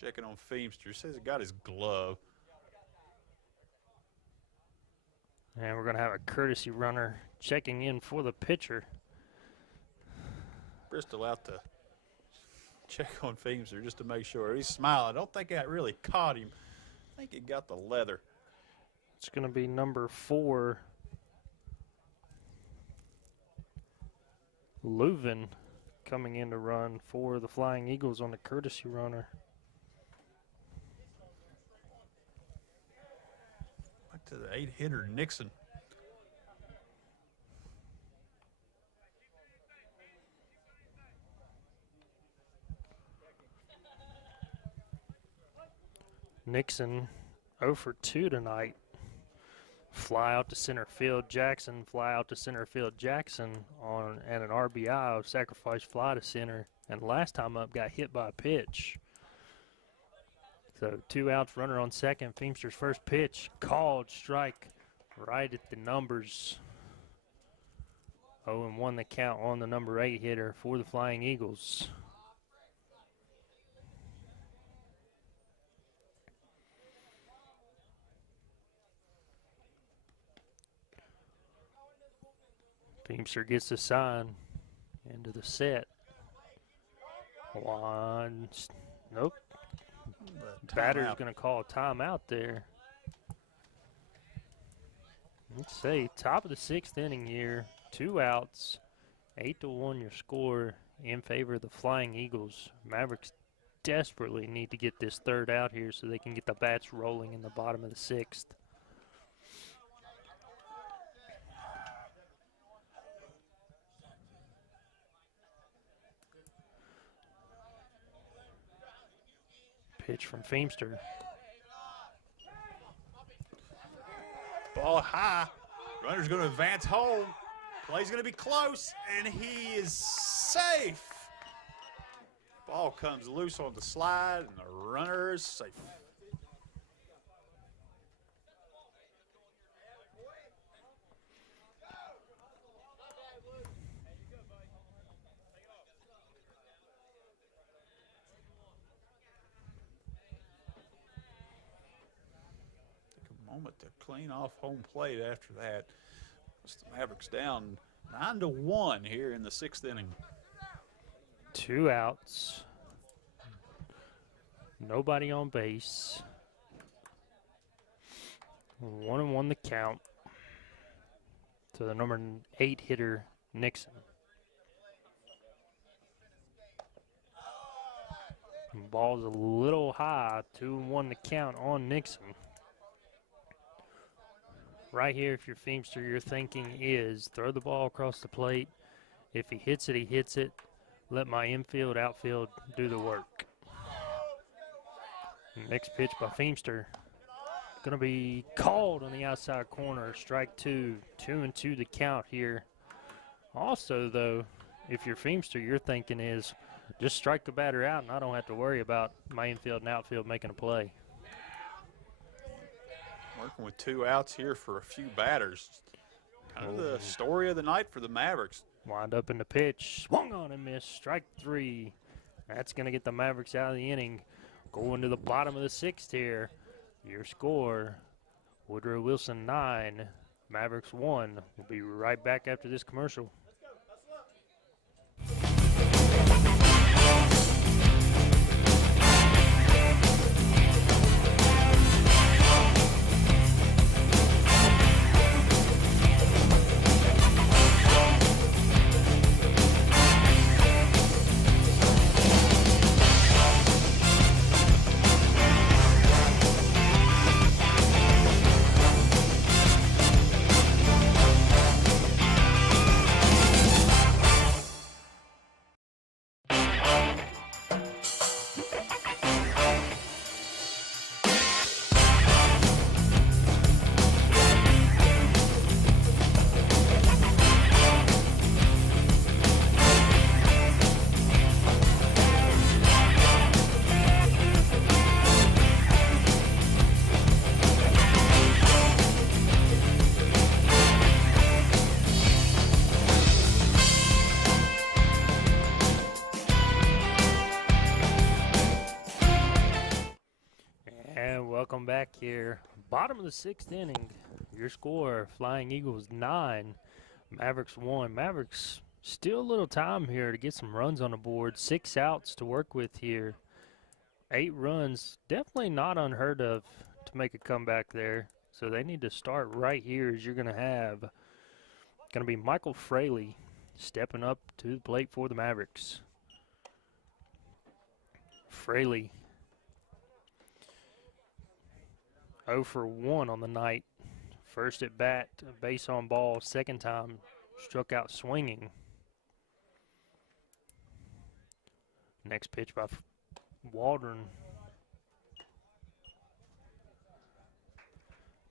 Checking on Feemster. Says he got his glove. And we're going to have a courtesy runner checking in for the pitcher. Bristol out to check on Feemster just to make sure. He's smiling. I don't think that really caught him. I think it got the leather. It's going to be number 4, Leuven, coming in to run for the Flying Eagles on the courtesy runner. Back to the 8-hitter, Nixon. Nixon 0 for 2 tonight. Fly out to center field, Jackson. Fly out to center field, Jackson on and an RBI, sacrifice fly to center. And last time up got hit by a pitch. So 2 outs, runner on second. Feemster's first pitch, called, strike right at the numbers. 0-1 the count on the number 8 hitter for the Flying Eagles. Feemster gets the sign into the set. One, nope. Batter's going to call a timeout there. Let's say top of the 6th inning here, 2 outs, 8-1 your score in favor of the Flying Eagles. Mavericks desperately need to get this 3rd out here so they can get the bats rolling in the bottom of the 6th. Pitch from Feemster. Ball high. Runner's going to advance home. Play's going to be close, and he is safe. Ball comes loose on the slide, and the runner is safe. Moment to clean off home plate after that. The Mavericks down 9-1 here in the 6th inning. 2 outs. Nobody on base. 1-1 the count to the number 8 hitter, Nixon. Ball's a little high, 2-1 the count on Nixon. Right here, if you're Feemster, your thinking is throw the ball across the plate. If he hits it, he hits it. Let my infield, outfield do the work. Next pitch by Feemster. Going to be called on the outside corner. Strike 2. 2-2 the count here. Also, though, if you're Feemster, your thinking is just strike the batter out, and I don't have to worry about my infield and outfield making a play. Working with 2 outs here for a few batters. Kind of the story of the night for the Mavericks. Wind up in the pitch. Swung on and missed. Strike 3. That's going to get the Mavericks out of the inning. Going to the bottom of the 6th here. Your score, Woodrow Wilson 9, Mavericks 1. We'll be right back after this commercial. Welcome back here. Bottom of the 6th inning. Your score, Flying Eagles 9, Mavericks 1. Mavericks still a little time here to get some runs on the board. 6 outs to work with here. 8 runs, definitely not unheard of to make a comeback there. So they need to start right here as you're going to have. Going to be Michael Fraley stepping up to the plate for the Mavericks. Fraley 0 for 1 on the night. First at bat, base on ball. Second time, struck out swinging. Next pitch by Waldron.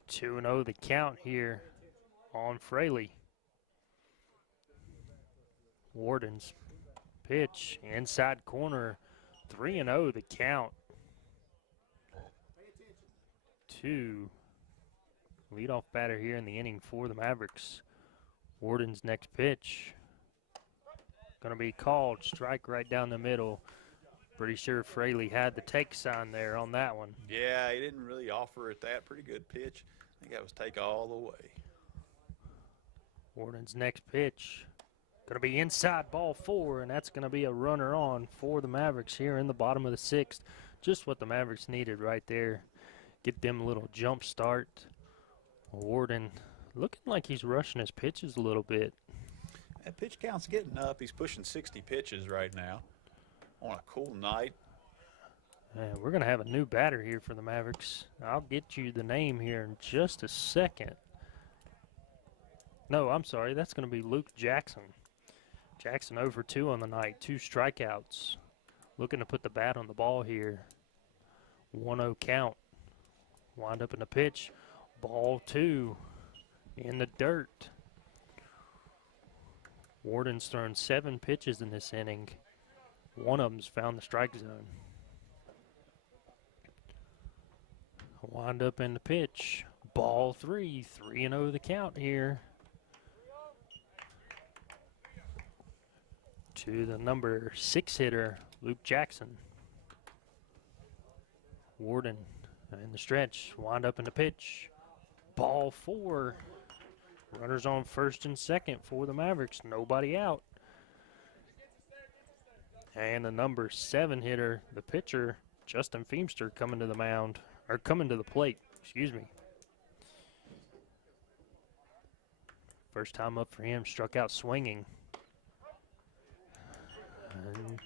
2-0 the count here on Fraley. Warden's pitch, inside corner. 3-0 the count. 2 leadoff batter here in the inning for the Mavericks. Warden's next pitch going to be called. Strike right down the middle. Pretty sure Fraley had the take sign there on that one. Yeah, he didn't really offer it that. Pretty good pitch. I think that was take all the way. Warden's next pitch. Going to be inside ball 4, and that's going to be a runner on for the Mavericks here in the bottom of the 6th. Just what the Mavericks needed right there. Get them a little jump start. Warden looking like he's rushing his pitches a little bit. That pitch count's getting up. He's pushing 60 pitches right now on a cool night. And we're going to have a new batter here for the Mavericks. I'll get you the name here in just a second. No, I'm sorry. That's going to be Luke Jackson. Jackson over 2 on the night. 2 strikeouts. Looking to put the bat on the ball here. 1-0 count. Wind up in the pitch. Ball 2 in the dirt. Warden's thrown 7 pitches in this inning. One of them's found the strike zone. Wind up in the pitch. Ball 3. 3-0 the count here. To the number 6 hitter, Luke Jackson. Warden in the stretch. Wind up in the pitch. Ball 4. Runners on first and second for the Mavericks. Nobody out. And the number 7 hitter, the pitcher, Justin Feemster, coming to the mound. Or coming to the plate, excuse me. First time up for him, struck out swinging. And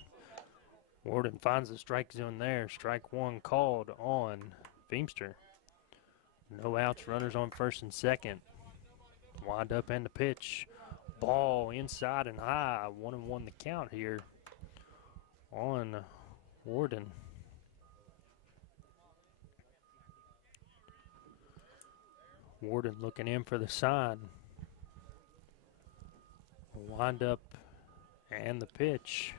Warden finds the strike zone there. Strike 1 called on Feemster. No outs, runners on first and second. Wind up and the pitch. Ball inside and high. 1-1 the count here on Warden. Warden looking in for the sign. Wind up and the pitch.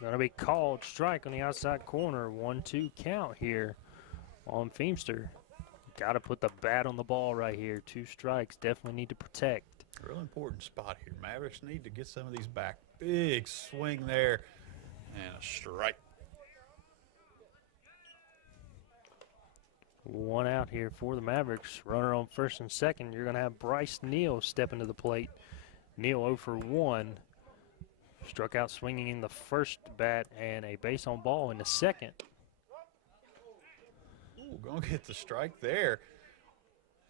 Going to be called strike on the outside corner. 1-2 count here on Feemster. Got to put the bat on the ball right here. 2 strikes. Definitely need to protect. Real important spot here. Mavericks need to get some of these back. Big swing there and a strike. 1 out here for the Mavericks. Runner on first and second. You're going to have Bryce Neal stepping to the plate. Neal 0 for 1. Struck out swinging in the first bat and a base on ball in the second. Ooh, gonna get the strike there.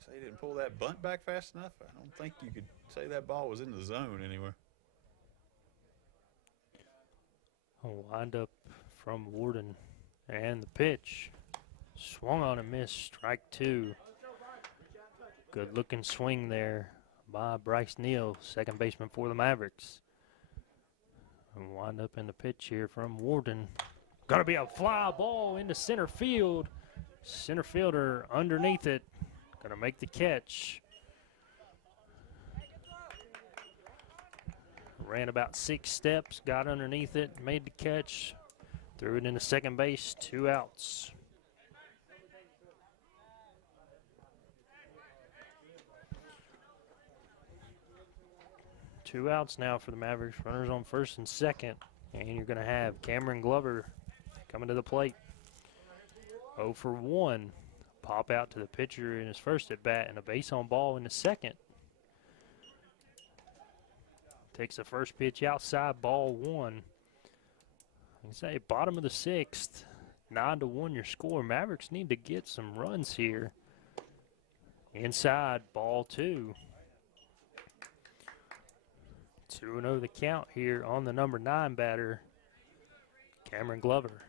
Say he didn't pull that bunt back fast enough. I don't think you could say that ball was in the zone anywhere. A wind up from Warden and the pitch. Swung on and missed. Strike 2. Good looking swing there by Bryce Neal, second baseman for the Mavericks. And wind up in the pitch here from Warden. Gonna be a fly ball into center field. Center fielder underneath it. Gonna make the catch. Ran about 6 steps, got underneath it, made the catch. Threw it into second base, 2 outs. Two outs now for the Mavericks. Runners on first and second. And you're going to have Cameron Glover coming to the plate. 0 for 1. Pop out to the pitcher in his first at bat and a base on ball in the second. Takes the first pitch outside, ball 1. I can say bottom of the 6th. 9-1 your score. Mavericks need to get some runs here. Inside, ball 2. 2-0 the count here on the number 9 batter, Cameron Glover,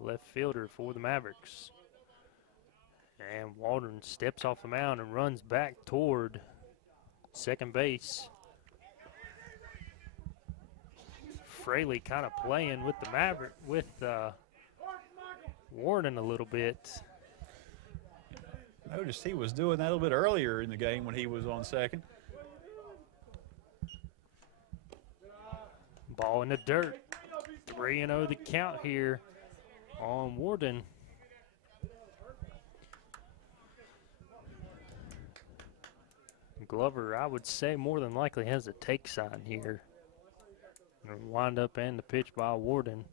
left fielder for the Mavericks. And Waldron steps off the mound and runs back toward second base. Fraley kind of playing with the Warden a little bit. Noticed he was doing that a little bit earlier in the game when he was on second. Ball in the dirt. 3-0 the count here on Warden. Glover, I would say, more than likely has a take sign here. And wind up and the pitch by Warden.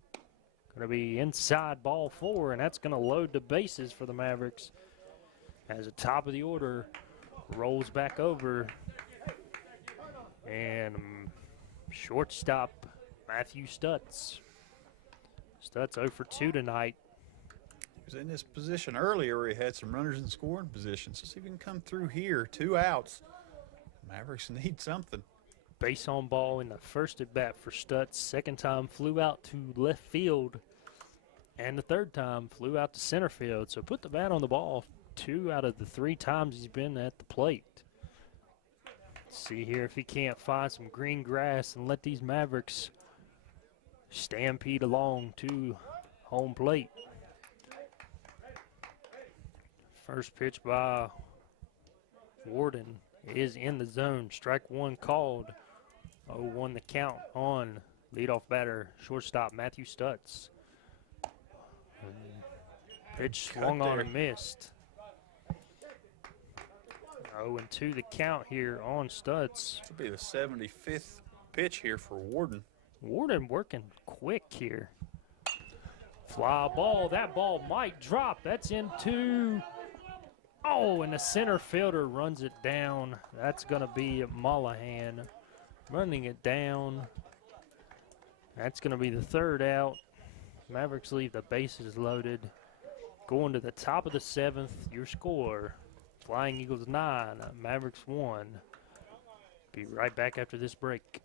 Going to be inside, ball 4, and that's going to load the bases for the Mavericks as the top of the order rolls back over And shortstop, Matthew Stutz. Stutz 0 for 2 tonight. He was in this position earlier where he had some runners in scoring positions. Let's see if he can come through here. 2 outs. Mavericks need something. Base on ball in the first at bat for Stutz. Second time flew out to left field. And the third time flew out to center field. So put the bat on the ball 2 out of the 3 times he's been at the plate. Let's see here if he can't find some green grass and let these Mavericks stampede along to home plate. First pitch by Warden is in the zone. Strike 1 called. 0-1 the count on leadoff batter, shortstop Matthew Stutz. Pitch swung on and missed. 0-2 the count here on Stutz. This will be the 75th pitch here for Warden. Warden working quick here. Fly ball. That ball might drop. That's into. Oh, and the center fielder runs it down. That's going to be Mollahan running it down. That's going to be the 3rd out. Mavericks leave the bases loaded. Going to the top of the 7th, your score. Flying Eagles 9, Mavericks 1. Be right back after this break.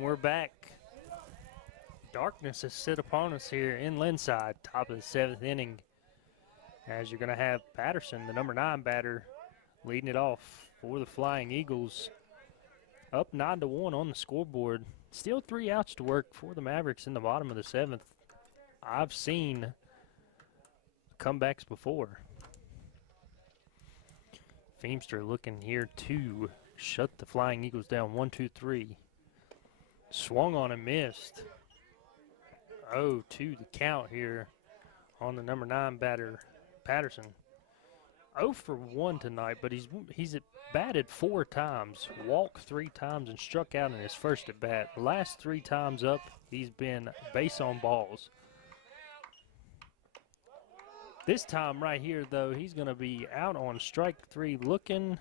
We're back. Darkness has sit upon us here in Linside, top of the 7th inning. As you're going to have Patterson, the number 9 batter, leading it off for the Flying Eagles. Up 9-1 on the scoreboard. Still 3 outs to work for the Mavericks in the bottom of the 7th. I've seen comebacks before. Feemster looking here to shut the Flying Eagles down. 1-2-3. Swung on and missed. 0-2 the count here on the number 9 batter, Patterson. 0 for 1 tonight, but he's batted 4 times, walked 3 times, and struck out in his first at bat. The last 3 times up, he's been base on balls. This time right here, though, he's going to be out on strike 3 looking,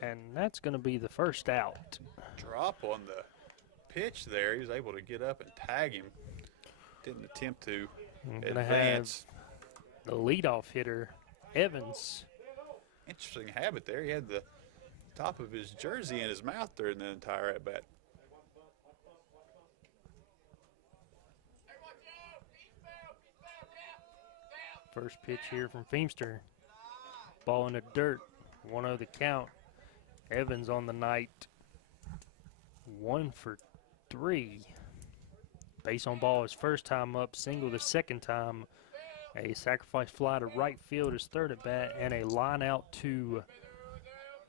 and that's going to be the first out. Drop on the pitch there. He was able to get up and tag him. Didn't attempt to advance. The leadoff hitter, Evans. Interesting habit there. He had the top of his jersey in his mouth during the entire at-bat. First pitch here from Feemster. Ball in the dirt. 1-0 the count. Evans on the night. 1 for 3. Base on ball his first time up. Single the second time. A sacrifice fly to right field his third at bat. And a line out to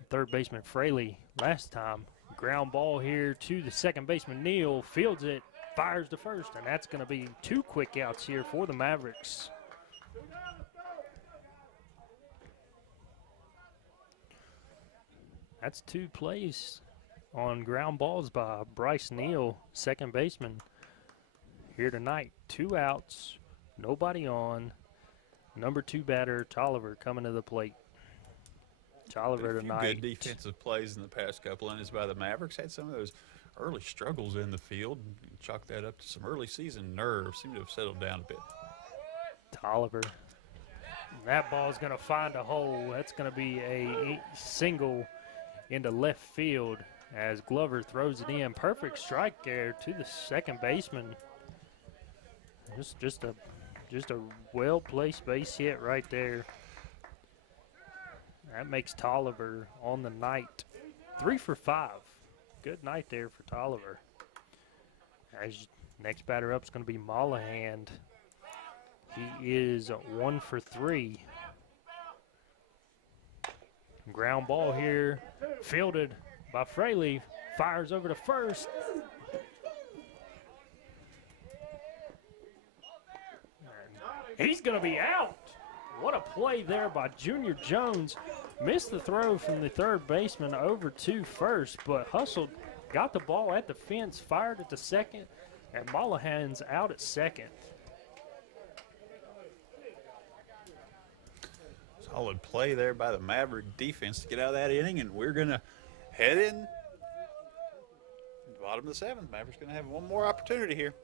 third baseman Fraley last time. Ground ball here to the second baseman, Neal. Fields it, fires to first, and that's going to be 2 quick outs here for the Mavericks. That's 2 plays on ground balls by Bryce Neal, second baseman. Here tonight, 2 outs, nobody on. Number 2 batter, Tolliver, coming to the plate. Tolliver tonight. Good defensive plays in the past couple innings by the Mavericks. Had some of those early struggles in the field. Chalk that up to some early season nerves. Seem to have settled down a bit. Tolliver. That ball is going to find a hole. That's going to be a single into left field as Glover throws it in. Perfect strike there to the second baseman. Just a well-placed base hit right there. That makes Tolliver on the night 3 for 5. Good night there for Tolliver. As next batter up is going to be Mollahan. He is 1 for 3. Ground ball here, fielded by Fraley. Fires over to first. And he's going to be out. What a play there by Junior Jones. Missed the throw from the third baseman over to first, but hustled, got the ball at the fence, fired at the second, and Mollahan's out at second. Solid play there by the Maverick defense to get out of that inning, and we're going to head in bottom of the 7th. Maverick's going to have one more opportunity here.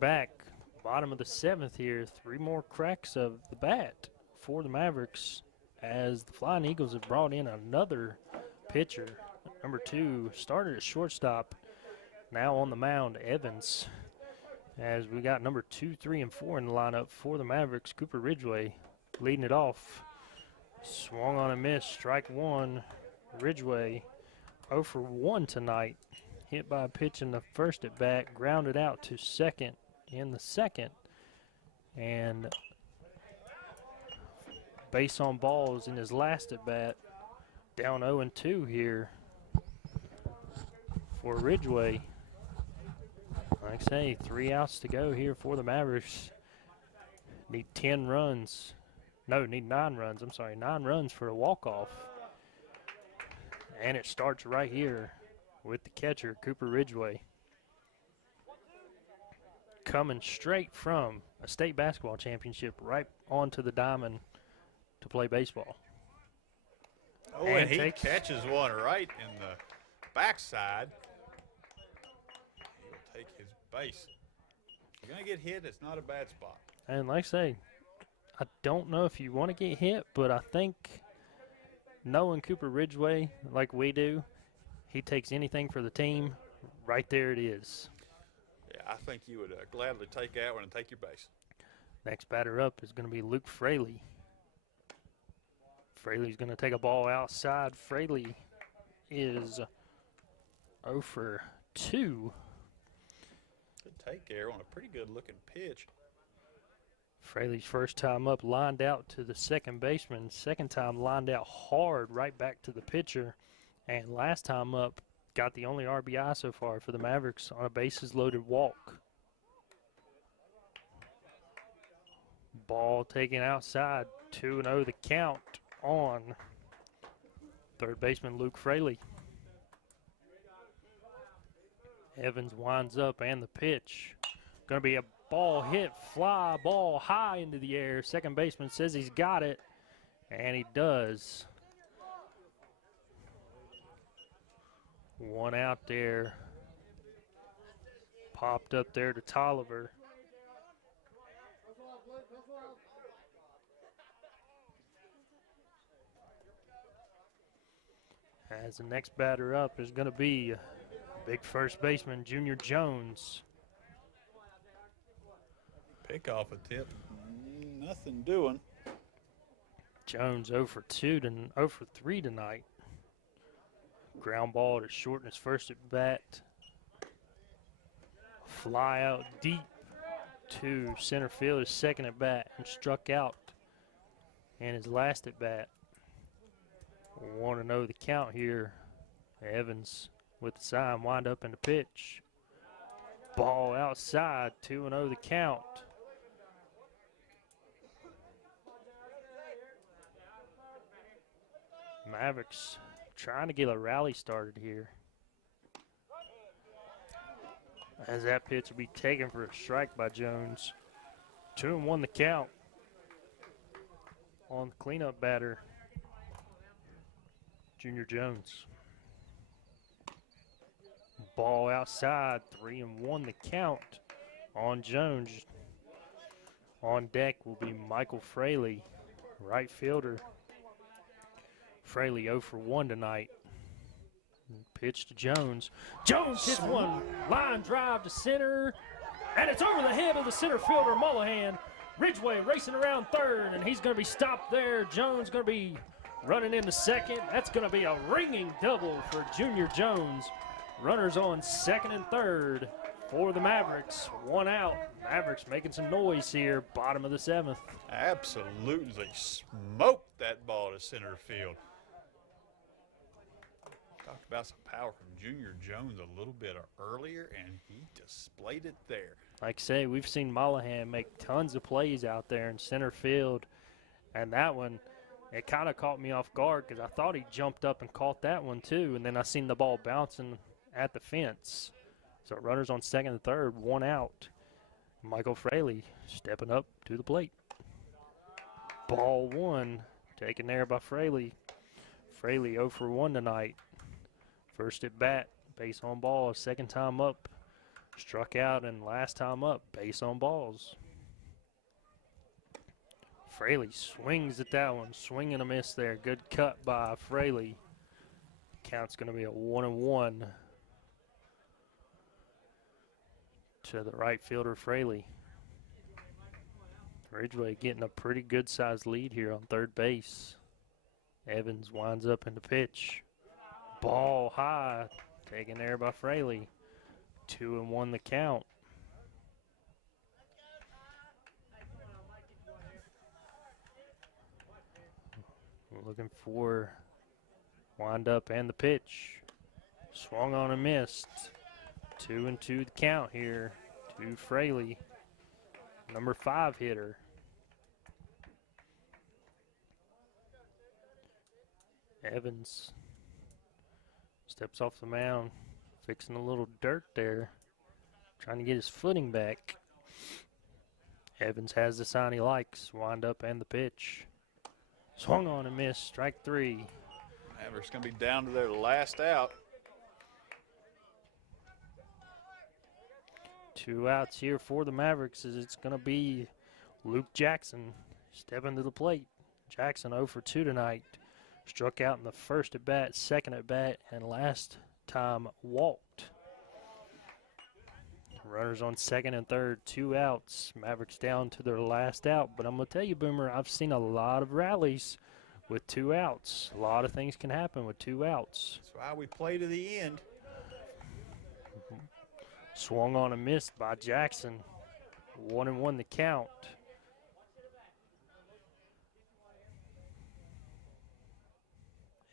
Back, bottom of the 7th here. 3 more cracks of the bat for the Mavericks as the Flying Eagles have brought in another pitcher. Number 2 started at shortstop Now on the mound, Evans. As we got number 2, 3, and 4 in the lineup for the Mavericks, Cooper Ridgway leading it off. Swung on a miss, strike one. Ridgway 0 for 1 tonight. Hit by a pitch in the first at bat, grounded out to second in the second. And base on balls in his last at bat. Down 0-2 here for Ridgway. Like I say, 3 outs to go here for the Mavericks. Need 10 runs. No, need 9 runs. I'm sorry, 9 runs for a walk-off. And it starts right here with the catcher, Cooper Ridgway. Coming straight from a state basketball championship right onto the diamond to play baseball. Oh, and he catches one right in the backside. He'll take his base. If you're going to get hit, it's not a bad spot. And like I say, I don't know if you want to get hit, but I think knowing Cooper Ridgway like we do, he takes anything for the team. Right there it is. Yeah, I think you would gladly take that one and take your base. Next batter up is going to be Luke Fraley. Fraley's going to take a ball outside. Fraley is 0 for 2. Good take there on a pretty good-looking pitch. Fraley's first time up lined out to the second baseman. Second time lined out hard right back to the pitcher. And last time up got the only RBI so far for the Mavericks on a bases-loaded walk. Ball taken outside. 2-0 the count on third baseman Luke Fraley. Evans winds up and the pitch. Going to be a ball hit, fly ball high into the air. Second baseman says he's got it, and he does. 1 out there. Popped up there to Tolliver. As the next batter up is going to be big first baseman Junior Jones. Pick-off attempt, nothing doing. Jones 0 for 2 to 0 for 3 tonight. Ground ball to short in his first at bat. Fly out deep to center field his second at bat and struck out in his last at bat. 1-0 the count here. Evans with the sign, wind up in the pitch. Ball outside, 2-0 the count. Mavericks trying to get a rally started here. As that pitch will be taken for a strike by Jones. 2-1 the count on the cleanup batter, Junior Jones. Ball outside, 3-1 the count on Jones. On deck will be Michael Fraley, right fielder. Fraley 0 for 1 tonight. Pitch to Jones. Jones hits one line drive to center, and it's over the head of the center fielder, Mullahan. Ridgway racing around third, and he's going to be stopped there. Jones going to be running into second. That's going to be a ringing double for Junior Jones. Runners on second and third for the Mavericks. 1 out. Mavericks making some noise here, bottom of the 7th. Absolutely smoked that ball to center field. Talked about some power from Junior Jones a little bit earlier, and he displayed it there. Like I say, we've seen Mullahan make tons of plays out there in center field, and that one, it kind of caught me off guard because I thought he jumped up and caught that one too, and then I seen the ball bouncing at the fence. So runners on second and third, 1 out. Michael Fraley stepping up to the plate. Ball 1, taken there by Fraley. Fraley 0 for 1 tonight. First at bat, base on balls. Second time up, struck out, and last time up, base on balls. Fraley swings at that one, swing and a miss there. Good cut by Fraley. Count's going to be a 1-1. to the right fielder, Fraley. Ridgeway getting a pretty good-sized lead here on third base. Evans winds up in the pitch. Ball high, taken there by Fraley. 2-1 the count. Looking for wind up and the pitch. Swung on and missed. 2-2 the count here to Fraley, number 5 hitter. Evans steps off the mound, fixing a little dirt there, trying to get his footing back. Evans has the sign he likes. Wind up and the pitch. Swung on and missed. Strike 3. Mavericks going to be down to their last out. 2 outs here for the Mavericks as it's going to be Luke Jackson stepping to the plate. Jackson 0 for 2 tonight. Struck out in the first at bat, second at bat, and last time walked. Runners on second and third, 2 outs. Mavericks down to their last out. But I'm going to tell you, Boomer, I've seen a lot of rallies with 2 outs. A lot of things can happen with 2 outs. That's why we play to the end. Swung on and missed by Jackson. 1-1 the count.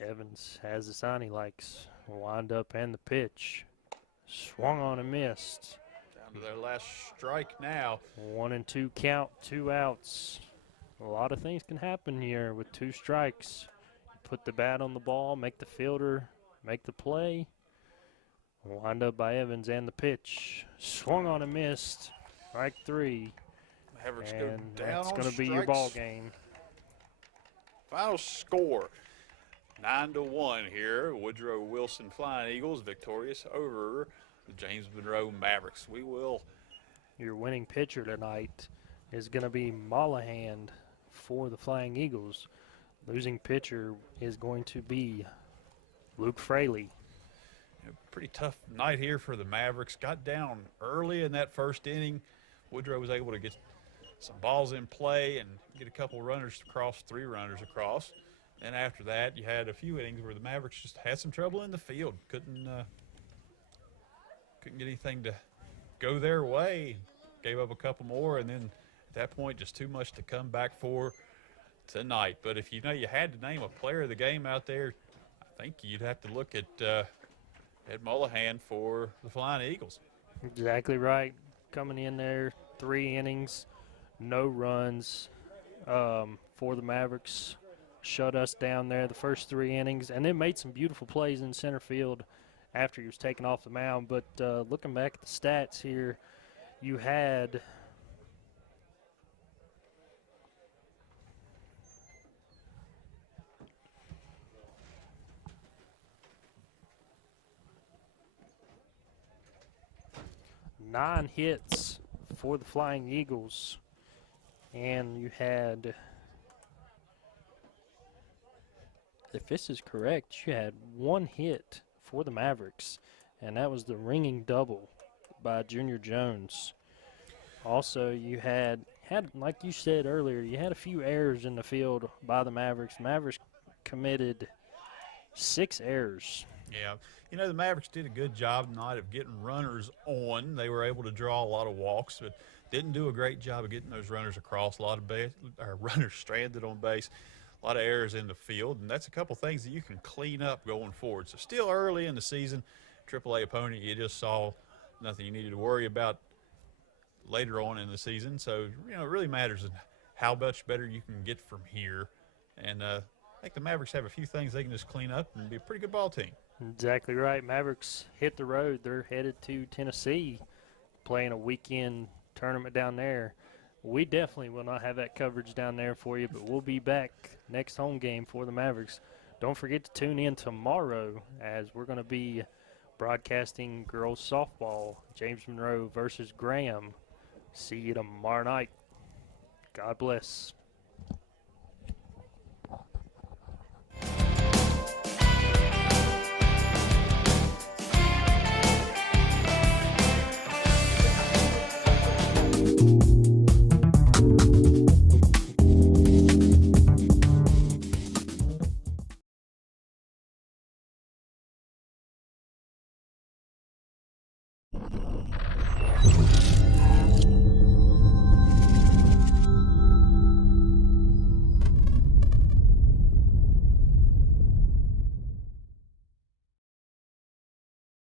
Evans has the sign he likes. Wind up and the pitch. Swung on and missed. Down to their last strike now. 1-2 count, 2 outs. A lot of things can happen here with 2 strikes. Put the bat on the ball, make the fielder make the play. Wind up by Evans and the pitch. Swung on and missed. Strike 3. Mavericks And go down that's on going to be strikes. your ball game. Final score, 9-1 here. Woodrow Wilson Flying Eagles victorious over the James Monroe Mavericks. Your winning pitcher tonight is going to be Mollahan for the Flying Eagles. Losing pitcher is going to be Luke Fraley. Pretty tough night here for the Mavericks. Got down early in that first inning. Woodrow was able to get some balls in play and get a couple runners across, 3 runners across. And after that, you had a few innings where the Mavericks just had some trouble in the field. Couldn't get anything to go their way. Gave up a couple more, and then at that point, just too much to come back for tonight. But if you had to name a player of the game out there, I think you'd have to look at Ed Mollahan for the Flying Eagles. Exactly right. Coming in there, 3 innings, no runs for the Mavericks. Shut us down there the first 3 innings, and then made some beautiful plays in center field after he was taken off the mound. But looking back at the stats here, you had nine hits for the Flying Eagles, and you had, if this is correct, you had 1 hit for the Mavericks, and that was the ringing double by Junior Jones. Also, you had like you said earlier, you had a few errors in the field by the Mavericks. Mavericks committed 6 errors. Yeah, the Mavericks did a good job tonight of getting runners on. They were able to draw a lot of walks, but didn't do a great job of getting those runners across. A lot of runners stranded on base, a lot of errors in the field, and that's a couple things that you can clean up going forward. So still early in the season, AAA opponent, you just saw nothing you needed to worry about later on in the season. So, it really matters how much better you can get from here. And I think the Mavericks have a few things they can just clean up and be a pretty good ball team. Exactly right. Mavericks hit the road. They're headed to Tennessee, playing a weekend tournament down there. We definitely will not have that coverage down there for you, but we'll be back next home game for the Mavericks. Don't forget to tune in tomorrow as we're going to be broadcasting girls softball, James Monroe versus Graham. See you tomorrow night. God bless.